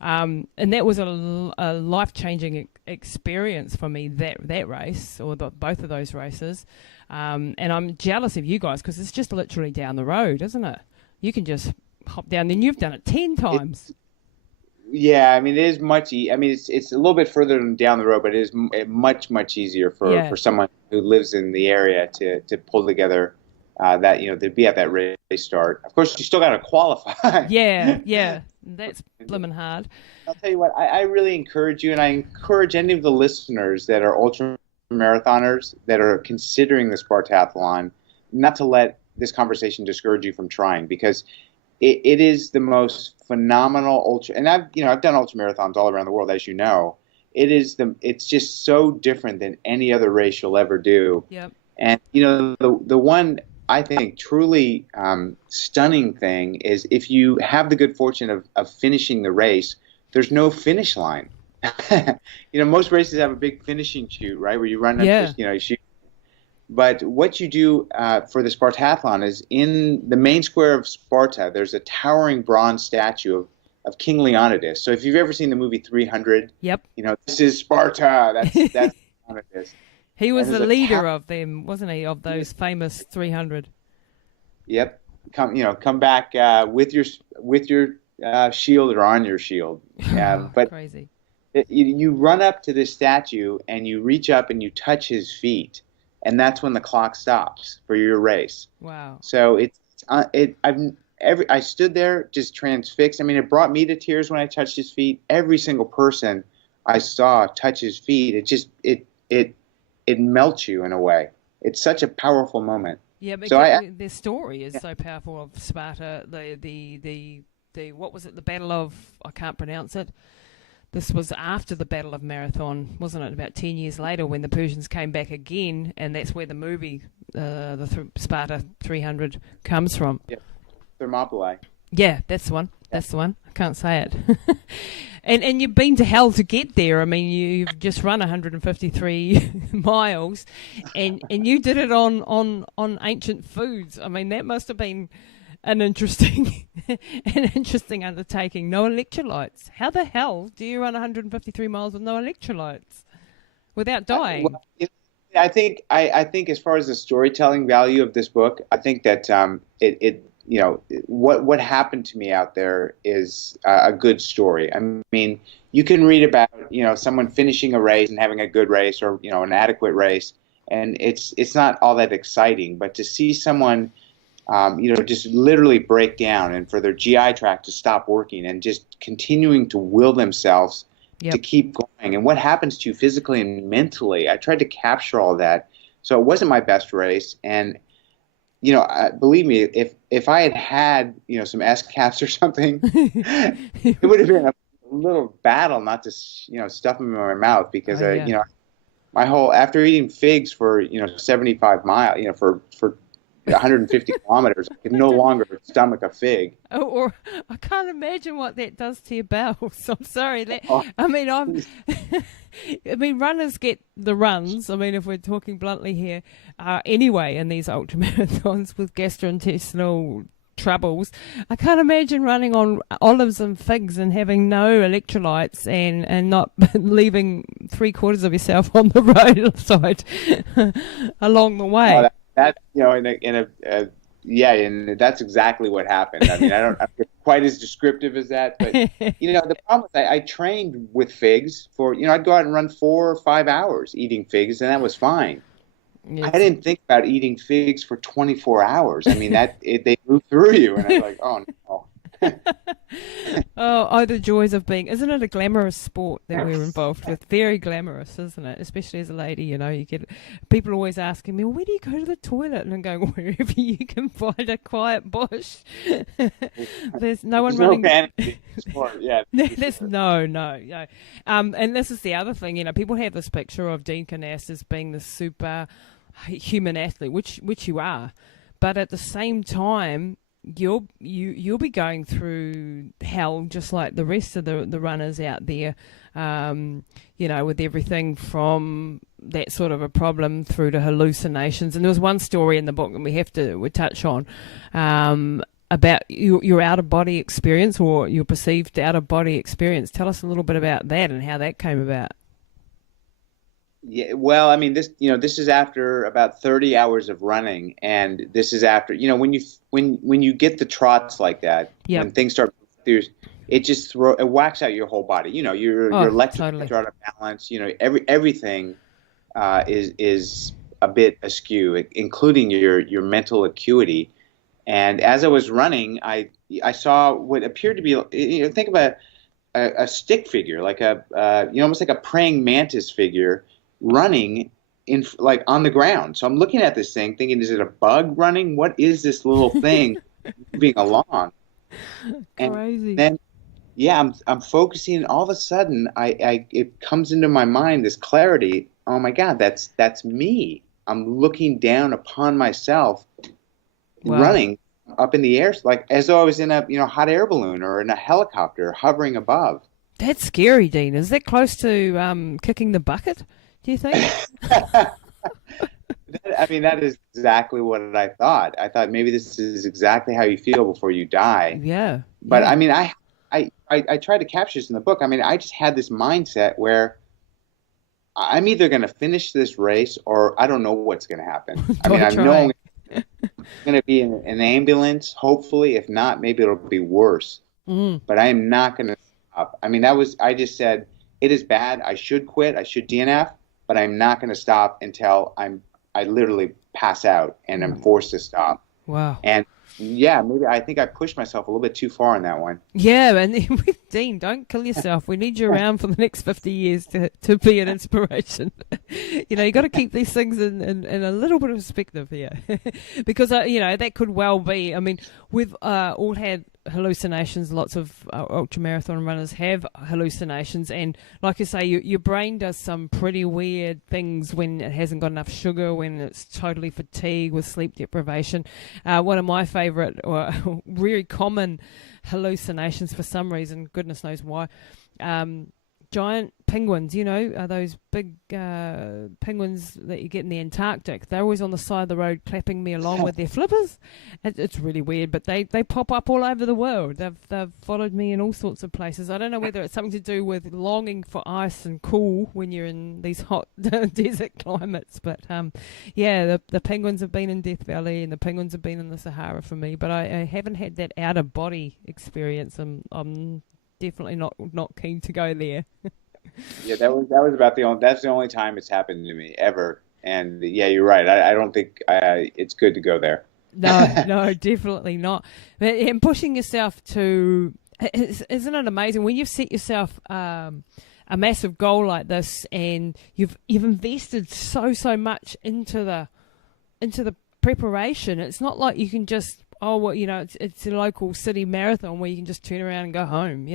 And that was a life-changing experience for me, that race, or both of those races. And I'm jealous of you guys, because it's just literally down the road, isn't it? You can just hop down. Then you've done it 10 times. Yeah, I mean, it is much. I mean, it's a little bit further down the road, but it is much easier for someone who lives in the area to pull together that to be at that race start. Of course, you still got to qualify. Yeah, that's blimmin' hard. I'll tell you what, I really encourage you, and I encourage any of the listeners that are ultra marathoners that are considering the Spartathlon, not to let this conversation discourage you from trying, because it is the most phenomenal ultra, and I've done ultra marathons all around the world, as you know. It's just so different than any other race you'll ever do. Yep. And the one I think truly stunning thing is if you have the good fortune of finishing the race, there's no finish line. Most races have a big finishing chute, right, where you run up, you shoot. But what you do for the Spartathlon is in the main square of Sparta, there's a towering bronze statue of King Leonidas. So if you've ever seen the movie 300, yep, this is Sparta. That's Leonidas. He was the leader of them, wasn't he? Of those famous 300. Yep. Come back with your shield or on your shield. But crazy. You run up to this statue and you reach up and you touch his feet, and that's when the clock stops for your race. Wow. So I stood there just transfixed. I mean, it brought me to tears when I touched his feet. Every single person I saw touch his feet, it melts you in a way. It's such a powerful moment. Yeah, because their story is so powerful of Sparta. The what was it? The Battle of, I can't pronounce it. This was after the Battle of Marathon, wasn't it? About 10 years later, when the Persians came back again, and that's where the movie, Sparta 300, comes from. Yeah. Thermopylae. Yeah, that's the one. That's the one. I can't say it. and you've been to hell to get there. I mean, you've just run 153 miles, and you did it on ancient foods. I mean, that must have been an interesting undertaking. No electrolytes. How the hell do you run 153 miles with no electrolytes without dying? I think as far as the storytelling value of this book, I think that what happened to me out there is a good story. I mean, you can read about, someone finishing a race and having a good race or, an adequate race, and it's not all that exciting. But to see someone, just literally break down and for their GI tract to stop working and just continuing to will themselves to keep going, and what happens to you physically and mentally, I tried to capture all that. So it wasn't my best race, and believe me, if I had some S-caps or something, it would have been a little battle not to stuff them in my mouth, because my whole, after eating figs for 75 miles, for 150 kilometers, I could no longer stomach a fig. Or I can't imagine what that does to your bowels. I'm sorry. I mean, runners get the runs. I mean, if we're talking bluntly here, anyway, in these ultramarathons with gastrointestinal troubles, I can't imagine running on olives and figs and having no electrolytes and not leaving 3/4 of yourself on the roadside along the way. And that's exactly what happened. I mean, I'm not quite as descriptive as that, but the problem is I trained with figs for, I'd go out and run 4 or 5 hours eating figs, and that was fine. Yes. I didn't think about eating figs for 24 hours. I mean, they move through you, and I was like, oh no. Oh, the joys of being, isn't it a glamorous sport that we're involved with? Very glamorous, isn't it? Especially as a lady, you get people always asking me, well, where do you go to the toilet? And I'm going, wherever you can find a quiet bush. There's no one running. Sport. Yeah. There's no. And this is the other thing, people have this picture of Dean Karnazes being the super human athlete, which you are, but at the same time, you'll be going through hell just like the rest of the runners out there, with everything from that sort of a problem through to hallucinations. And there was one story in the book that we touch on about your out-of-body experience, or your perceived out-of-body experience. Tell us a little bit about that and how that came about. Yeah, well, I mean, this is after about 30 hours of running, and this is after, when you get the trots like that, when things start, it whacks out your whole body. Your electrolytes are out of balance. Everything is a bit askew, including your mental acuity. And as I was running, I saw what appeared to be, think of a stick figure, like almost like a praying mantis figure, running on the ground. So I'm looking at this thing thinking, is it a bug running? What is this little thing moving along? Crazy. And then, yeah, I'm focusing, and all of a sudden, it comes into my mind, this clarity. Oh my God, that's me. I'm looking down upon myself, Wow. running up in the air, like as though I was in a hot air balloon or in a helicopter hovering above. That's scary, Dean. Is that close to kicking the bucket, do you think? I mean, that is exactly what I thought. I thought maybe this is exactly how you feel before you die. Yeah. But Yeah. I mean, I tried to capture this in the book. I mean, I just had this mindset where I'm either going to finish this race or I don't know what's going to happen. I mean, I know Try. I'm going to be in an ambulance, hopefully. If not, maybe it'll be worse. Mm. But I am not going to stop. I mean, I just said, it is bad. I should quit. I should DNF, but I'm not going to stop until I literally pass out and I'm forced to stop. Wow. And yeah, maybe I think I pushed myself a little bit too far on that one. Yeah, and Dean, don't kill yourself. We need you around for the next 50 years to be an inspiration. You got to keep these things in a little bit of perspective here. Because, that could well be. I mean, we've all had hallucinations. Lots of ultramarathon runners have hallucinations. And like you say, your brain does some pretty weird things when it hasn't got enough sugar, when it's totally fatigued with sleep deprivation. One of my favourite or very common hallucinations for some reason, goodness knows why, giant penguins, those big penguins that you get in the Antarctic. They're always on the side of the road clapping me along with their flippers. It's really weird, but they pop up all over the world. They've followed me in all sorts of places. I don't know whether it's something to do with longing for ice and cool when you're in these hot desert climates, but the penguins have been in Death Valley and the penguins have been in the Sahara for me, but I haven't had that out of body experience. I'm definitely not keen to go there. Yeah, that was about that's the only time it's happened to me ever. And yeah, you're right. I don't think it's good to go there. No, definitely not. And pushing yourself to, isn't it amazing when you've set yourself a massive goal like this, and you've invested so much into the preparation. It's not like you can just it's a local city marathon where you can just turn around and go home.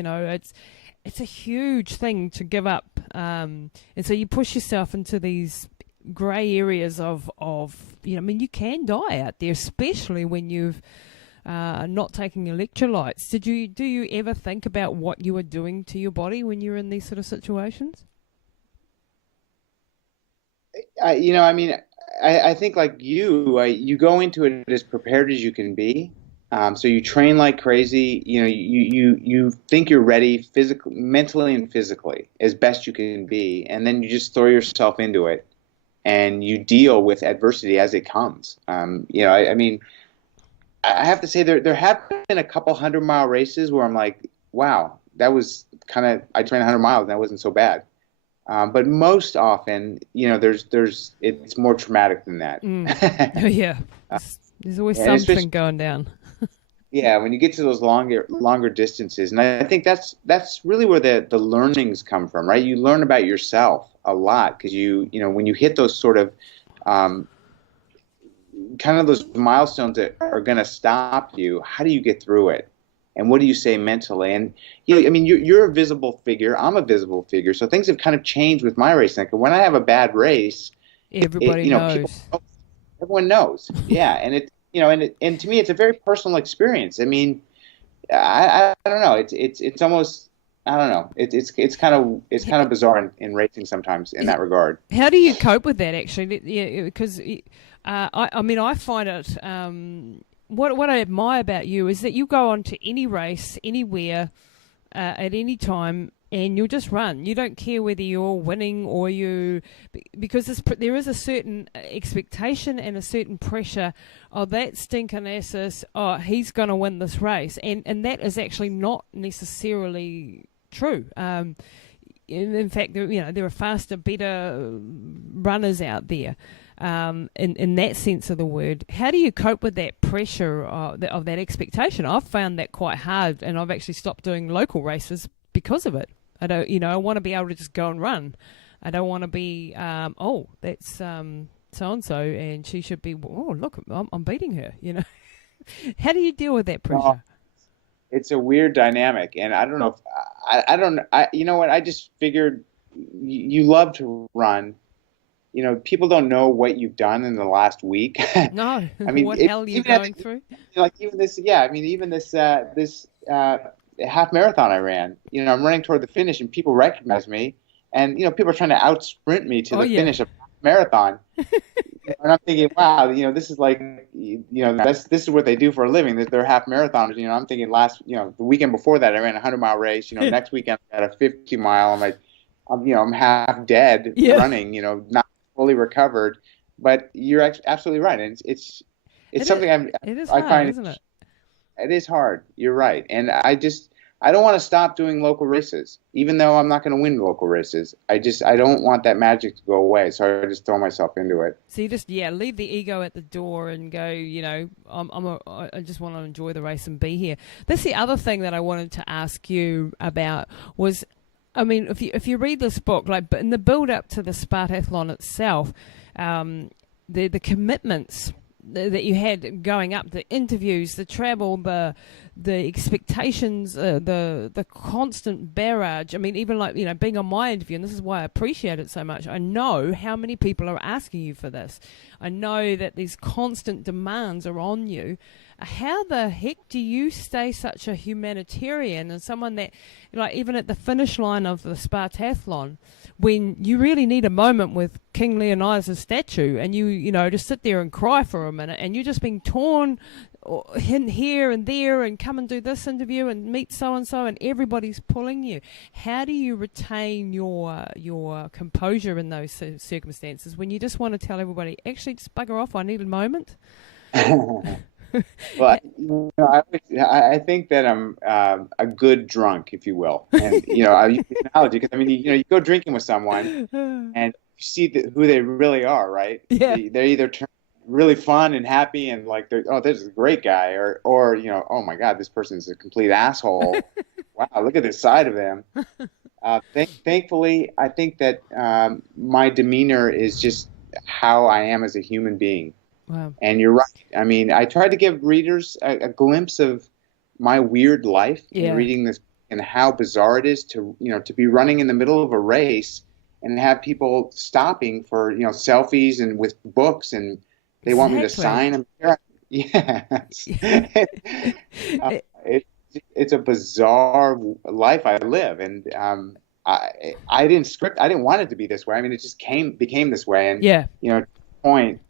It's a huge thing to give up, and so you push yourself into these grey areas of you can die out there, especially when you've not taking electrolytes. Do you ever think about what you were doing to your body when you're in these sort of situations? I think like you go into it as prepared as you can be. So you train like crazy. You think you're ready physically, mentally, and physically as best you can be, and then you just throw yourself into it, and you deal with adversity as it comes. I have to say there have been a couple 100-mile races where I'm like, wow, that was I trained 100 miles and that wasn't so bad. But most often, it's more traumatic than that. Yeah, there's always something going down. Yeah, when you get to those longer distances, and I think that's really where the learnings come from, right? You learn about yourself a lot because when you hit those sort of kind of those milestones that are going to stop you, how do you get through it? And what do you say mentally? And you're a visible figure. I'm a visible figure. So things have kind of changed with my racing. Like when I have a bad race, everybody knows. Everyone knows. Yeah, and and to me, it's a very personal experience. I mean, I don't know. It's almost, I don't know. It's kind of bizarre in racing sometimes in that regard. How do you cope with that actually? Yeah, because I find it. What I admire about you is that you go on to any race, anywhere, at any time, and you'll just run. You don't care whether you're winning or because there is a certain expectation and a certain pressure. Oh, that's Karnazes. Oh, he's going to win this race, and that is actually not necessarily true. In fact, there are faster, better runners out there. In that sense of the word, how do you cope with that pressure of that expectation? I've found that quite hard, and I've actually stopped doing local races because of it. I don't, I want to be able to just go and run. I don't want to be, that's so and so, and she should be. Oh, look, I'm beating her. How do you deal with that pressure? it's a weird dynamic, and I don't know if I don't you know what, I just figured you love to run. People don't know what you've done in the last week. No, I mean, what hell are you going through? Like even this, yeah. I mean, even this half marathon I ran. I'm running toward the finish, and people recognize me, and people are trying to out sprint me to the finish of the marathon. And I'm thinking, wow, this is like, this is what they do for a living. They're half marathoners. I'm thinking the weekend before that I ran a 100-mile race. Next weekend I had a 50-mile. I'm like, I'm half dead running. Not fully recovered. But you're absolutely right. And it's something I find, isn't it? It is hard. You're right. And I don't want to stop doing local races, even though I'm not going to win local races. I don't want that magic to go away. So I just throw myself into it. So you just, leave the ego at the door and go, I just want to enjoy the race and be here. That's the other thing that I wanted to ask you about was, I mean, if you read this book, like in the build up to the Spartathlon itself, the commitments that you had going up, the interviews, the travel, the expectations, the constant barrage. I mean, even like, being on my interview, and this is why I appreciate it so much. I know how many people are asking you for this. I know that these constant demands are on you. How the heck do you stay such a humanitarian and someone that, like, even at the finish line of the Spartathlon, when you really need a moment with King Leonidas' statue and you just sit there and cry for a minute and you're just being torn here and there and come and do this interview and meet so-and-so and everybody's pulling you. How do you retain your composure in those circumstances when you just want to tell everybody, actually, just bugger off, I need a moment? Well, I think that I'm a good drunk, if you will. And, I use the analogy because, I mean, you go drinking with someone and you see who they really are, right? Yeah. They're either really fun and happy and like, this is a great guy, or oh my God, this person's a complete asshole. Wow, look at this side of them. Thankfully, I think that my demeanor is just how I am as a human being. Wow. And you're right. I mean, I tried to give readers a glimpse of my weird life in reading this and how bizarre it is to be running in the middle of a race and have people stopping for, selfies and with books, and they want me to sign them. Yes. It's a bizarre life I live. And I didn't want it to be this way. I mean, it just became this way. And, to the point,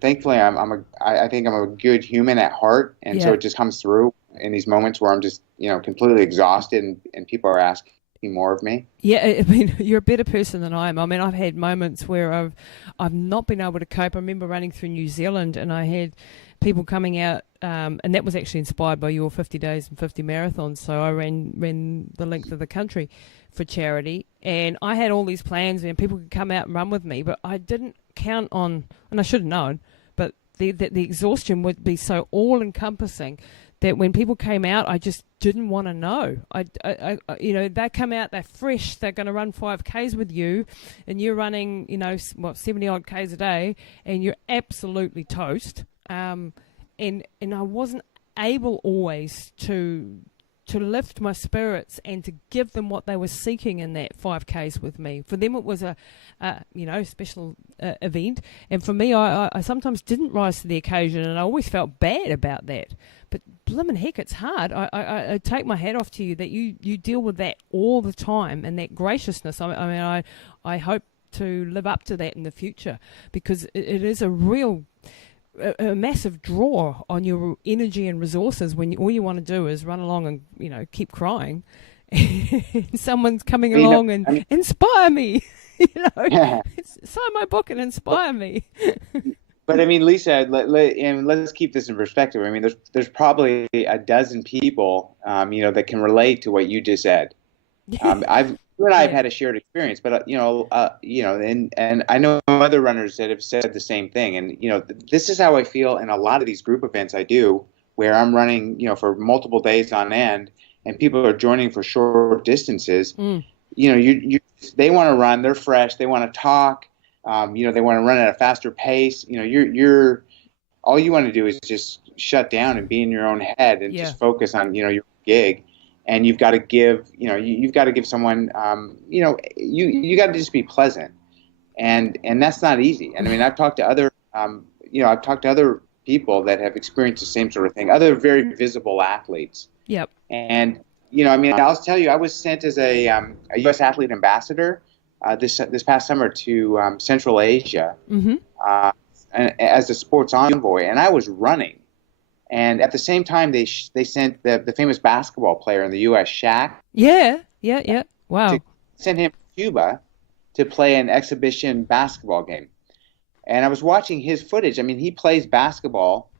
thankfully, I think I'm a good human at heart, and so it just comes through in these moments where I'm just, completely exhausted, and people are asking more of me. Yeah, I mean, you're a better person than I am. I mean, I've had moments where I've not been able to cope. I remember running through New Zealand, and I had people coming out, and that was actually inspired by your 50 days and 50 marathons. So I ran the length of the country for charity, and I had all these plans, and people could come out and run with me, but I didn't count on, and I should have known, but the exhaustion would be so all-encompassing that when people came out, I just didn't want to know. They come out, they're fresh, they're going to run 5Ks with you, and you're running, 70-odd Ks a day, and you're absolutely toast. And I wasn't able always to lift my spirits and to give them what they were seeking in that 5Ks with me. For them, it was a special event, and for me, I sometimes didn't rise to the occasion, and I always felt bad about that. But blimmin' heck, it's hard. I take my hat off to you that you deal with that all the time, and that graciousness. I hope to live up to that in the future, because it is a real a massive draw on your energy and resources when all you want to do is run along and keep crying. Someone's coming along and inspire me. Sign my book and inspire me. But I mean, Lisa, let's keep this in perspective. I mean, there's probably a dozen people, that can relate to what you just said. You and I have had a shared experience, but and I know other runners that have said the same thing. And this is how I feel in a lot of these group events I do, where I'm running, for multiple days on end, and people are joining for short distances. They want to run, they're fresh, they want to talk, they want to run at a faster pace. You're all you want to do is just shut down and be in your own head and just focus on, your gig. And you've got to give, you've got to give someone, you got to just be pleasant. And that's not easy. And I mean, I've talked to other, people that have experienced the same sort of thing, other very visible athletes. Yep. And, I mean, I'll tell you, I was sent as a U.S. athlete ambassador this past summer to Central Asia as a sports envoy, and I was running. And at the same time, they sent the famous basketball player in the U.S., Shaq. Yeah. Wow. Sent him to Cuba to play an exhibition basketball game. And I was watching his footage. I mean, he plays basketball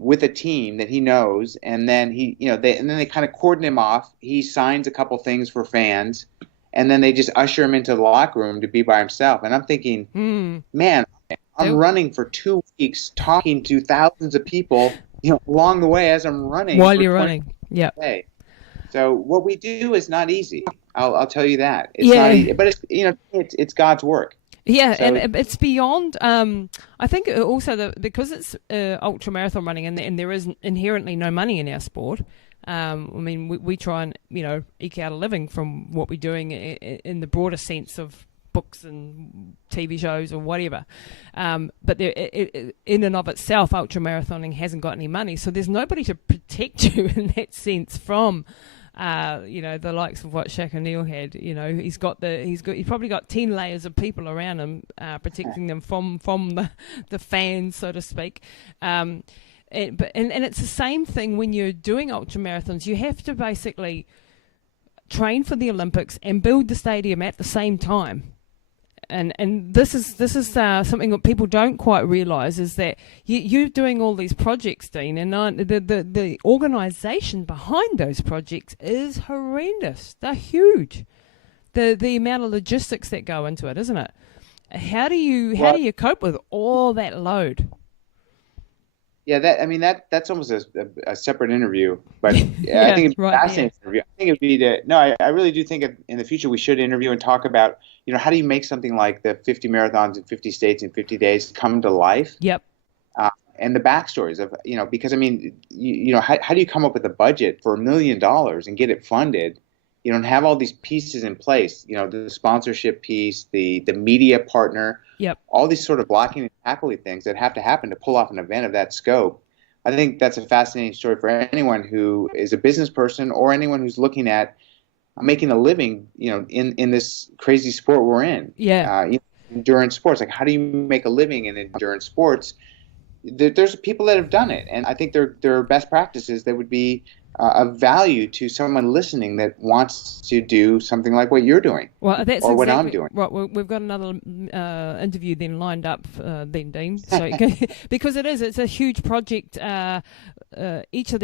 with a team that he knows, and then they kind of cordon him off. He signs a couple things for fans, and then they just usher him into the locker room to be by himself. And I'm thinking, man, I'm running for 2 weeks, talking to thousands of people, along the way as I'm running. While you're running, yeah. So what we do is not easy. I'll tell you that. It's not easy, but it's God's work. Yeah, so, and it's beyond. I think also because it's ultra marathon running, and there is inherently no money in our sport. I mean, we try and eke out a living from what we're doing in the broader sense of books and TV shows or whatever. But in and of itself, ultra marathoning hasn't got any money, so there's nobody to protect you in that sense from. The likes of what Shaq O'Neal had. He's probably got 10 layers of people around him, protecting them from the fans, so to speak. And it's the same thing when you're doing ultra marathons. You have to basically train for the Olympics and build the stadium at the same time. And this is something that people don't quite realise, is that you're doing all these projects, Dean, and the organisation behind those projects is horrendous. They're huge. The amount of logistics that go into it, isn't it? How do you cope with all that load? Yeah, that's almost a separate interview, but I think it's a fascinating interview. I think it'd be I really do think in the future we should interview and talk about, how do you make something like the 50 marathons in 50 states in 50 days come to life? Yep. And the backstories of, because I mean, how do you come up with a budget for $1 million and get it funded? And have all these pieces in place, the sponsorship piece, the media partner, all these sort of blocking and tackling things that have to happen to pull off an event of that scope. I think that's a fascinating story for anyone who is a business person or anyone who's looking at making a living, in this crazy sport we're in. Yeah. Endurance sports. Like, how do you make a living in endurance sports? There's people that have done it, and I think there are best practices that would be of value to someone listening that wants to do something like what you're doing, that's or what I'm doing. Right, we've got another interview then lined up, then, Dean. So because it's a huge project. Each of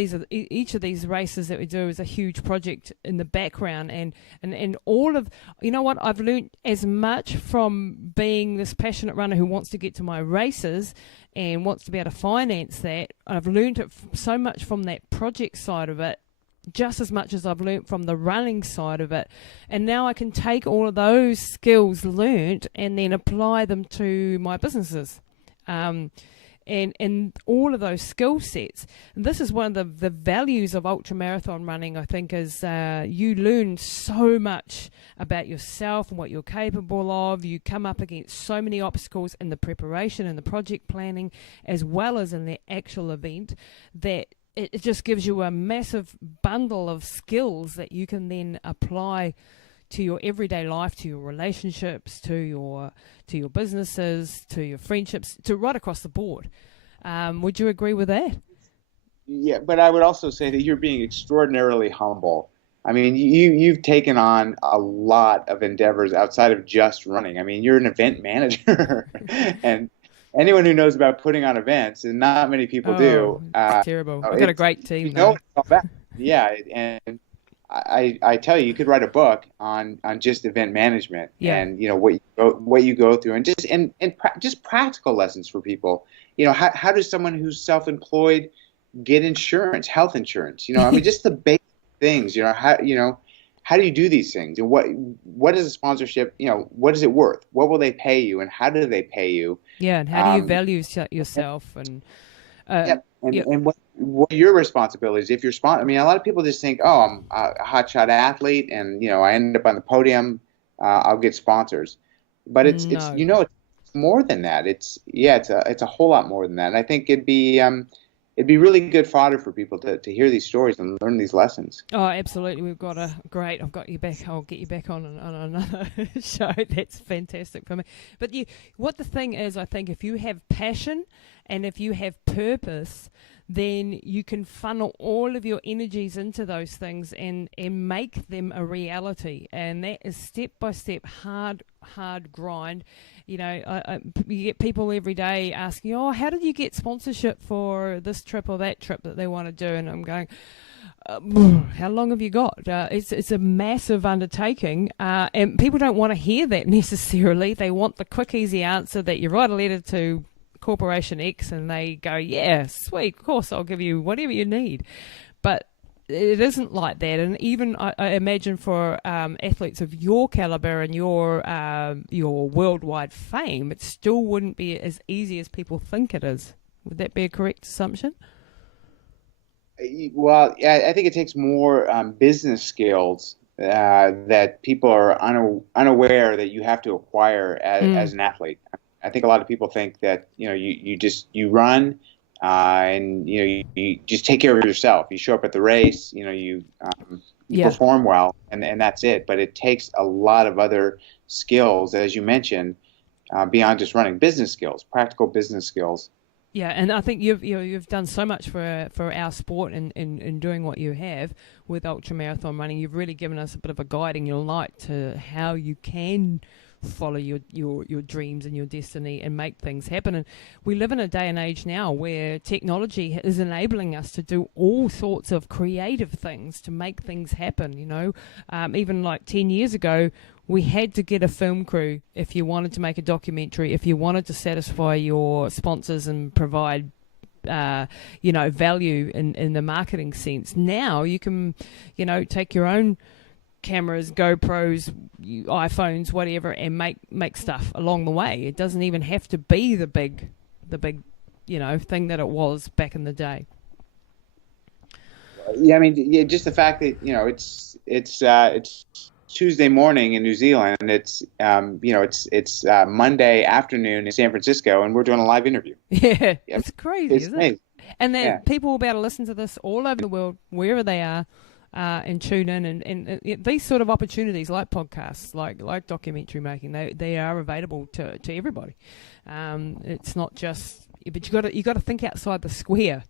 these races that we do is a huge project in the background, and all of what I've learned as much from being this passionate runner who wants to get to my races and wants to be able to finance that. I've learned it so much from that project side of it, just as much as I've learnt from the running side of it. And now I can take all of those skills learnt and then apply them to my businesses. And all of those skill sets. And this is one of the values of ultramarathon running, I think, is you learn so much about yourself and what you're capable of. You come up against so many obstacles in the preparation and the project planning, as well as in the actual event, that it just gives you a massive bundle of skills that you can then apply to your everyday life, to your relationships, to your businesses, to your friendships, to right across the board. Would you agree with that? Yeah, but I would also say that you're being extraordinarily humble. I mean, you've taken on a lot of endeavors outside of just running. I mean, you're an event manager, and anyone who knows about putting on events, and not many people do. It's terrible. We've got a great team. It's all bad. Yeah, and I tell you, you could write a book on just event management, and what you go through, and just practical lessons for people. How does someone who's self-employed get insurance, health insurance? I mean, just the basic things. How do you do these things, and what is a sponsorship? What is it worth? What will they pay you, and how do they pay you? Yeah, and how do you value yourself? And Yep. Yep. And what are your responsibilities? If you're I mean, a lot of people just think, oh, I'm a hotshot athlete, and I end up on the podium, I'll get sponsors. But it's No. it's more than that. It's a whole lot more than that. And I think it'd be really good fodder for people to hear these stories and learn these lessons. Oh, absolutely. We've got I've got you back. I'll get you back on another show. That's fantastic for me. But what the thing is, I think if you have passion and if you have purpose, then you can funnel all of your energies into those things and make them a reality. And that is step by step, hard grind. You get people every day asking, oh, how did you get sponsorship for this trip or that trip that they want to do? And I'm going, how long have you got? It's a massive undertaking, and people don't want to hear that necessarily. They want the quick, easy answer that you write a letter to Corporation X and they go, yeah, sweet, of course, I'll give you whatever you need. But it isn't like that. And even I imagine for athletes of your caliber and your worldwide fame, it still wouldn't be as easy as people think it is. Would that be a correct assumption? Well, I think it takes more business skills that people are unaware that you have to acquire as an athlete. I think a lot of people think that you run and you just take care of yourself. You show up at the race, you perform well, and that's it. But it takes a lot of other skills, as you mentioned, beyond just running. Business skills, practical business skills. Yeah, and I think you've done so much for our sport in doing what you have with ultramarathon running. You've really given us a bit of a guiding light to how you can follow your dreams and your destiny and make things happen. And we live in a day and age now where technology is enabling us to do all sorts of creative things to make things happen. Even like 10 years ago, we had to get a film crew if you wanted to make a documentary, if you wanted to satisfy your sponsors and provide value in the marketing sense. Now you can take your own cameras, GoPros, iPhones, whatever, and make stuff along the way. It doesn't even have to be the big thing that it was back in the day. Yeah, I mean, just the fact that it's Tuesday morning in New Zealand. It's Monday afternoon in San Francisco, and we're doing a live interview. Yeah, it's crazy, isn't amazing. it? And then people will be able to listen to this all over the world, wherever they are. And tune in and these sort of opportunities like podcasts, like documentary making, they are available to everybody. It's not just, but you got to think outside the square,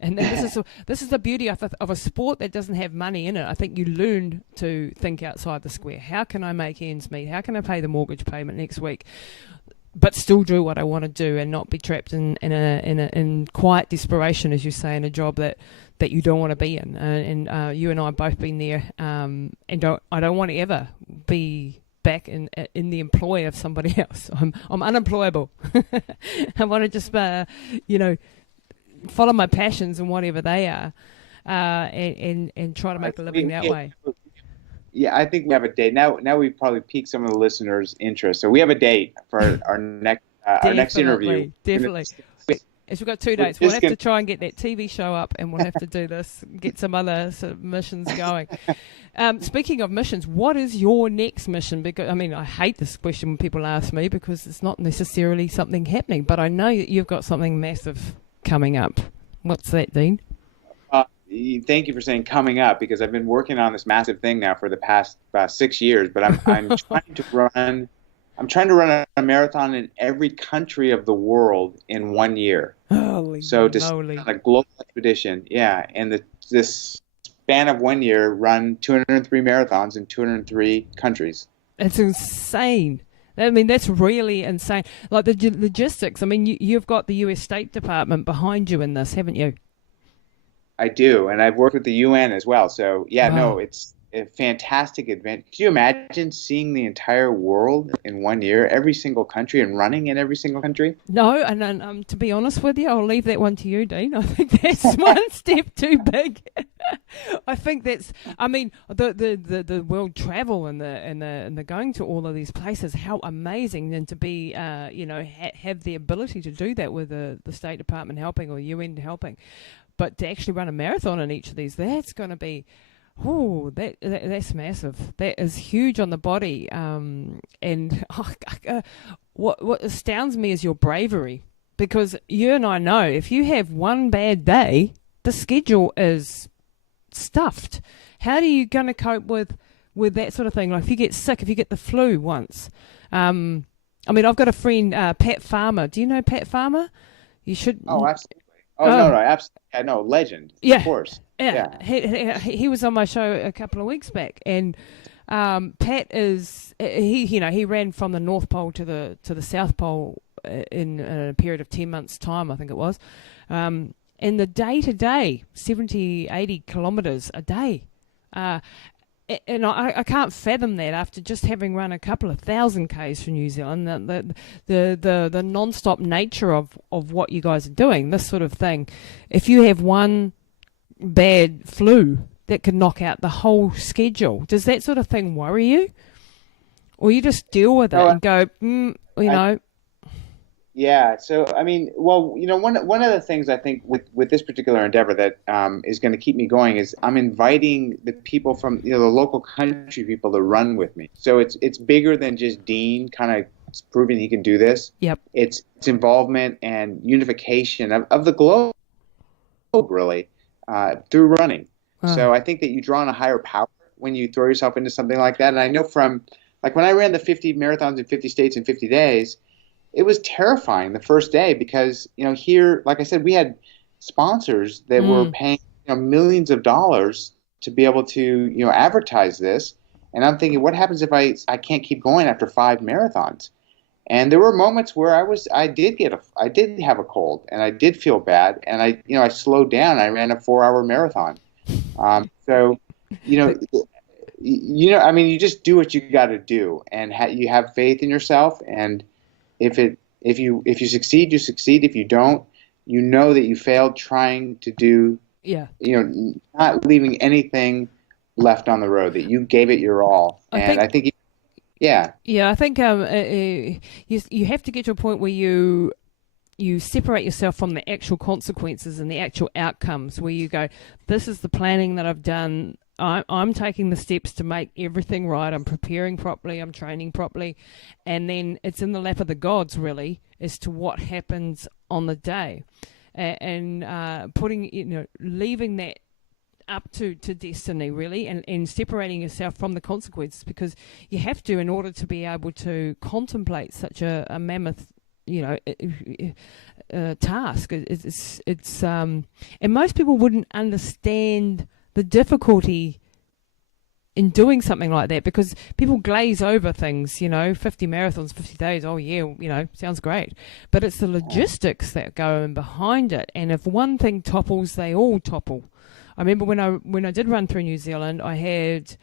and this is the beauty of a sport that doesn't have money in it. I think you learn to think outside the square. How can I make ends meet? How can I pay the mortgage payment next week, but still do what I want to do and not be trapped in quiet desperation, as you say, in a job that you don't want to be in. And you and I have both been there, and I don't want to ever be back in the employ of somebody else. I'm unemployable. I want to just follow my passions and whatever they are, and try to make a living that way. Yeah, I think we have a date. Now we've probably piqued some of the listeners' interest. So we have a date for our next interview. Definitely. Yes, we've got 2 dates. We'll have to try and get that TV show up, and we'll have to do this, get some other sort of missions going. Speaking of missions, what is your next mission? Because I hate this question when people ask me because it's not necessarily something happening, but I know that you've got something massive coming up. What's that, Dean? Thank you for saying coming up, because I've been working on this massive thing now for the past 6 years. But I'm trying to run a marathon in every country of the world in 1 year. Holy so to on a global expedition, and this span of 1 year, run 203 marathons in 203 countries. It's insane. That's really insane. Like the logistics. You've got the U.S. State Department behind you in this, haven't you? I do, and I've worked with the UN as well. So wow. No, a fantastic adventure. Could you imagine seeing the entire world in 1 year, every single country, and running in every single country? No, and to be honest with you, I'll leave that one to you, Dean. I think that's one step too big. I think that's. I mean, the world travel and the going to all of these places, how amazing, and to be have the ability to do that with the State Department helping or UN helping, but to actually run a marathon in each of these, that's going to be. Oh, that's massive. That is huge on the body. What astounds me is your bravery, because you and I know if you have one bad day, the schedule is stuffed. How are you going to cope with that sort of thing? Like if you get sick, if you get the flu once. I mean, I've got a friend, Pat Farmer. Do you know Pat Farmer? You should. Oh, absolutely. Oh, no, absolutely. I know, legend. Yeah. Of course. Yeah. He was on my show a couple of weeks back, and Pat is he ran from the North Pole to the South Pole in a period of 10 months' time, I think it was. And the day-to-day, 70, 80 kilometres a day. And I can't fathom that after just having run a couple of thousand Ks for New Zealand, the non-stop nature of what you guys are doing, this sort of thing. If you have one bad flu, that could knock out the whole schedule. Does that sort of thing worry you? Or you just deal with it and go, Yeah. So, I mean, well, one of the things I think with this particular endeavor that is going to keep me going is I'm inviting the people from, the local country people to run with me. So it's bigger than just Dean kind of proving he can do this. Yep. It's involvement and unification of the globe, really, through running. So I think that you draw on a higher power when you throw yourself into something like that. And I know from, like, when I ran the 50 marathons in 50 states in 50 days, it was terrifying the first day because, here, like I said, we had sponsors that were paying millions of dollars to be able to, advertise this. And I'm thinking, what happens if I can't keep going after 5 marathons? And there were moments where I did have a cold and I did feel bad. And I slowed down. I ran a 4-hour marathon. So, I mean, you just do what you got to do, and you have faith in yourself. And if you succeed, you succeed. If you don't, that you failed trying to do. Yeah. Not leaving anything left on the road. That you gave it your all. I think. Yeah. Yeah, I think you have to get to a point where you separate yourself from the actual consequences and the actual outcomes, where you go, this is the planning that I've done. I'm taking the steps to make everything right. I'm preparing properly. I'm training properly. And then it's in the lap of the gods, really, as to what happens on the day. And putting, leaving that up to destiny, really, and separating yourself from the consequences, because you have to in order to be able to contemplate such a mammoth task. It's and most people wouldn't understand the difficulty in doing something like that, because people glaze over things, 50 marathons, 50 days, oh yeah, sounds great. But it's the logistics that go in behind it. And if one thing topples, they all topple. I remember when I did run through New Zealand, I had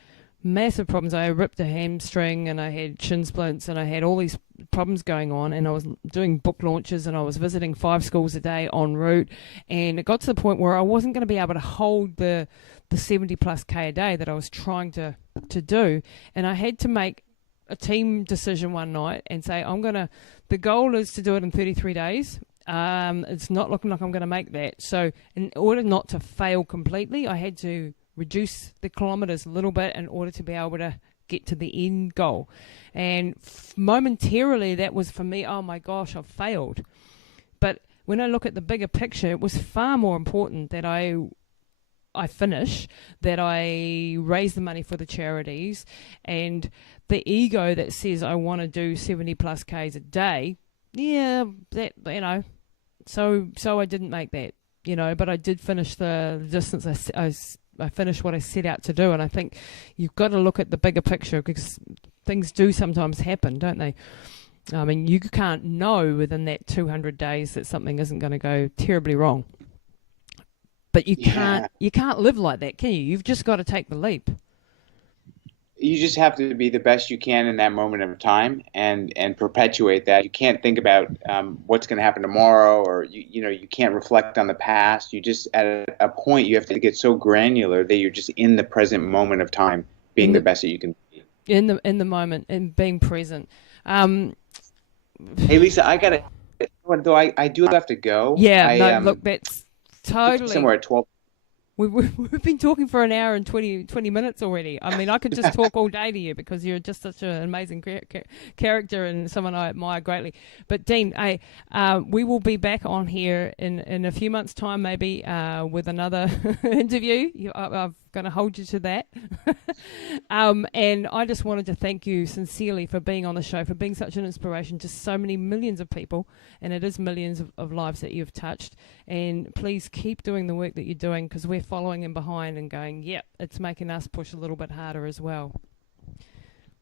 massive problems. I ripped a hamstring and I had shin splints and I had all these problems going on, and I was doing book launches and I was visiting 5 schools a day en route, and it got to the point where I wasn't going to be able to hold the 70 plus K a day that I was trying to do, and I had to make a team decision one night and say, the goal is to do it in 33 days. It's not looking like I'm going to make that. So in order not to fail completely, I had to reduce the kilometres a little bit in order to be able to get to the end goal. And momentarily that was for me, oh my gosh, I've failed. But when I look at the bigger picture, it was far more important that I finish, that I raise the money for the charities, and the ego that says I want to do 70 plus Ks a day. Yeah, that, so I didn't make that, but I did finish the distance. I finished what I set out to do, and I think you've got to look at the bigger picture, because things do sometimes happen, don't they? I mean, you can't know within that 200 days that something isn't going to go terribly wrong. But you can't live like that, can you? You've just got to take the leap. you just have to be the best you can in that moment of time and perpetuate that. You can't think about what's going to happen tomorrow, or you can't reflect on the past. You just, at a point, you have to get so granular that you're just in the present moment of time, being the best that you can be. In the moment and being present. Hey, Lisa, I do have to go. Yeah, look, that's totally somewhere at 12. We've been talking for an hour and 20 minutes already. I mean, I could just talk all day to you because you're just such an amazing character and someone I admire greatly. But Dean, we will be back on here in a few months' time, maybe, with another interview. I'm going to hold you to that. And I just wanted to thank you sincerely for being on the show, for being such an inspiration to so many millions of people, and it is millions of lives that you've touched. And please keep doing the work that you're doing, because we're following in behind and going, yep, it's making us push a little bit harder as well.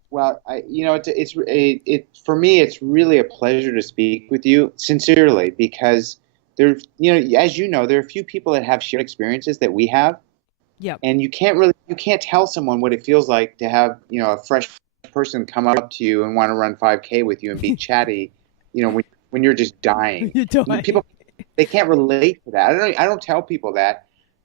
Well, for me, it's really a pleasure to speak with you sincerely, because there, as you know, there are a few people that have shared experiences that we have. Yeah. And you can't tell someone what it feels like to have, a fresh person come up to you and want to run 5K with you and be chatty, when you're just dying. You're dying. People, they can't relate to that. I don't tell people that,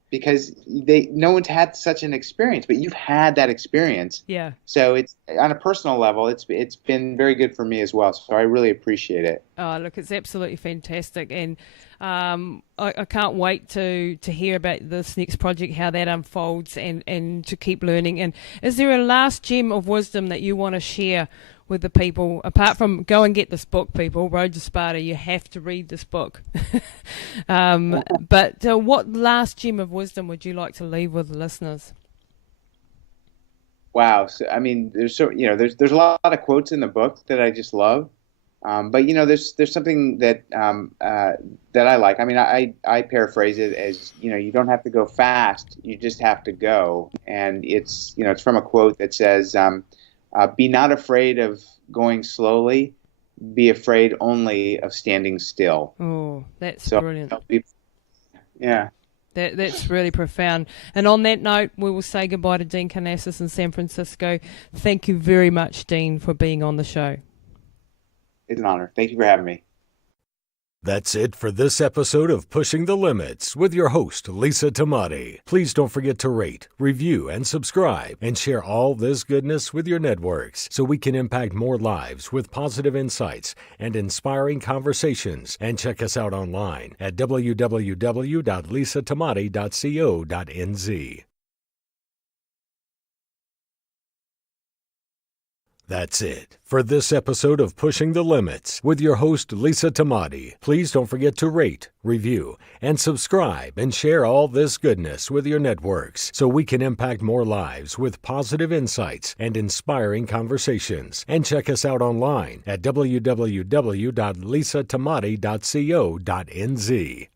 because no one's had such an experience, but you've had that experience. Yeah. So it's, on a personal level, it's been very good for me as well. So I really appreciate it. Oh, look, it's absolutely fantastic. And I can't wait to hear about this next project, how that unfolds, and to keep learning. And is there a last gem of wisdom that you want to share with the people, apart from go and get this book, people, Road to Sparta? You have to read this book. But what last gem of wisdom would you like to leave with the listeners? Wow. So, I mean, there's a lot of quotes in the book that I just love. But there's something that I like. I mean, I paraphrase it as, you don't have to go fast, you just have to go. And it's from a quote that says, be not afraid of going slowly, be afraid only of standing still. Oh, that's brilliant. Yeah. That's really profound. And on that note, we will say goodbye to Dean Karnazes in San Francisco. Thank you very much, Dean, for being on the show. It's an honor. Thank you for having me. That's it for this episode of Pushing the Limits with your host, Lisa Tamati. Please don't forget to rate, review, and subscribe, and share all this goodness with your networks so we can impact more lives with positive insights and inspiring conversations. And check us out online at www.lisatamati.co.nz. That's it for this episode of Pushing the Limits with your host, Lisa Tamati. Please don't forget to rate, review, and subscribe, and share all this goodness with your networks so we can impact more lives with positive insights and inspiring conversations. And check us out online at www.lisatamati.co.nz.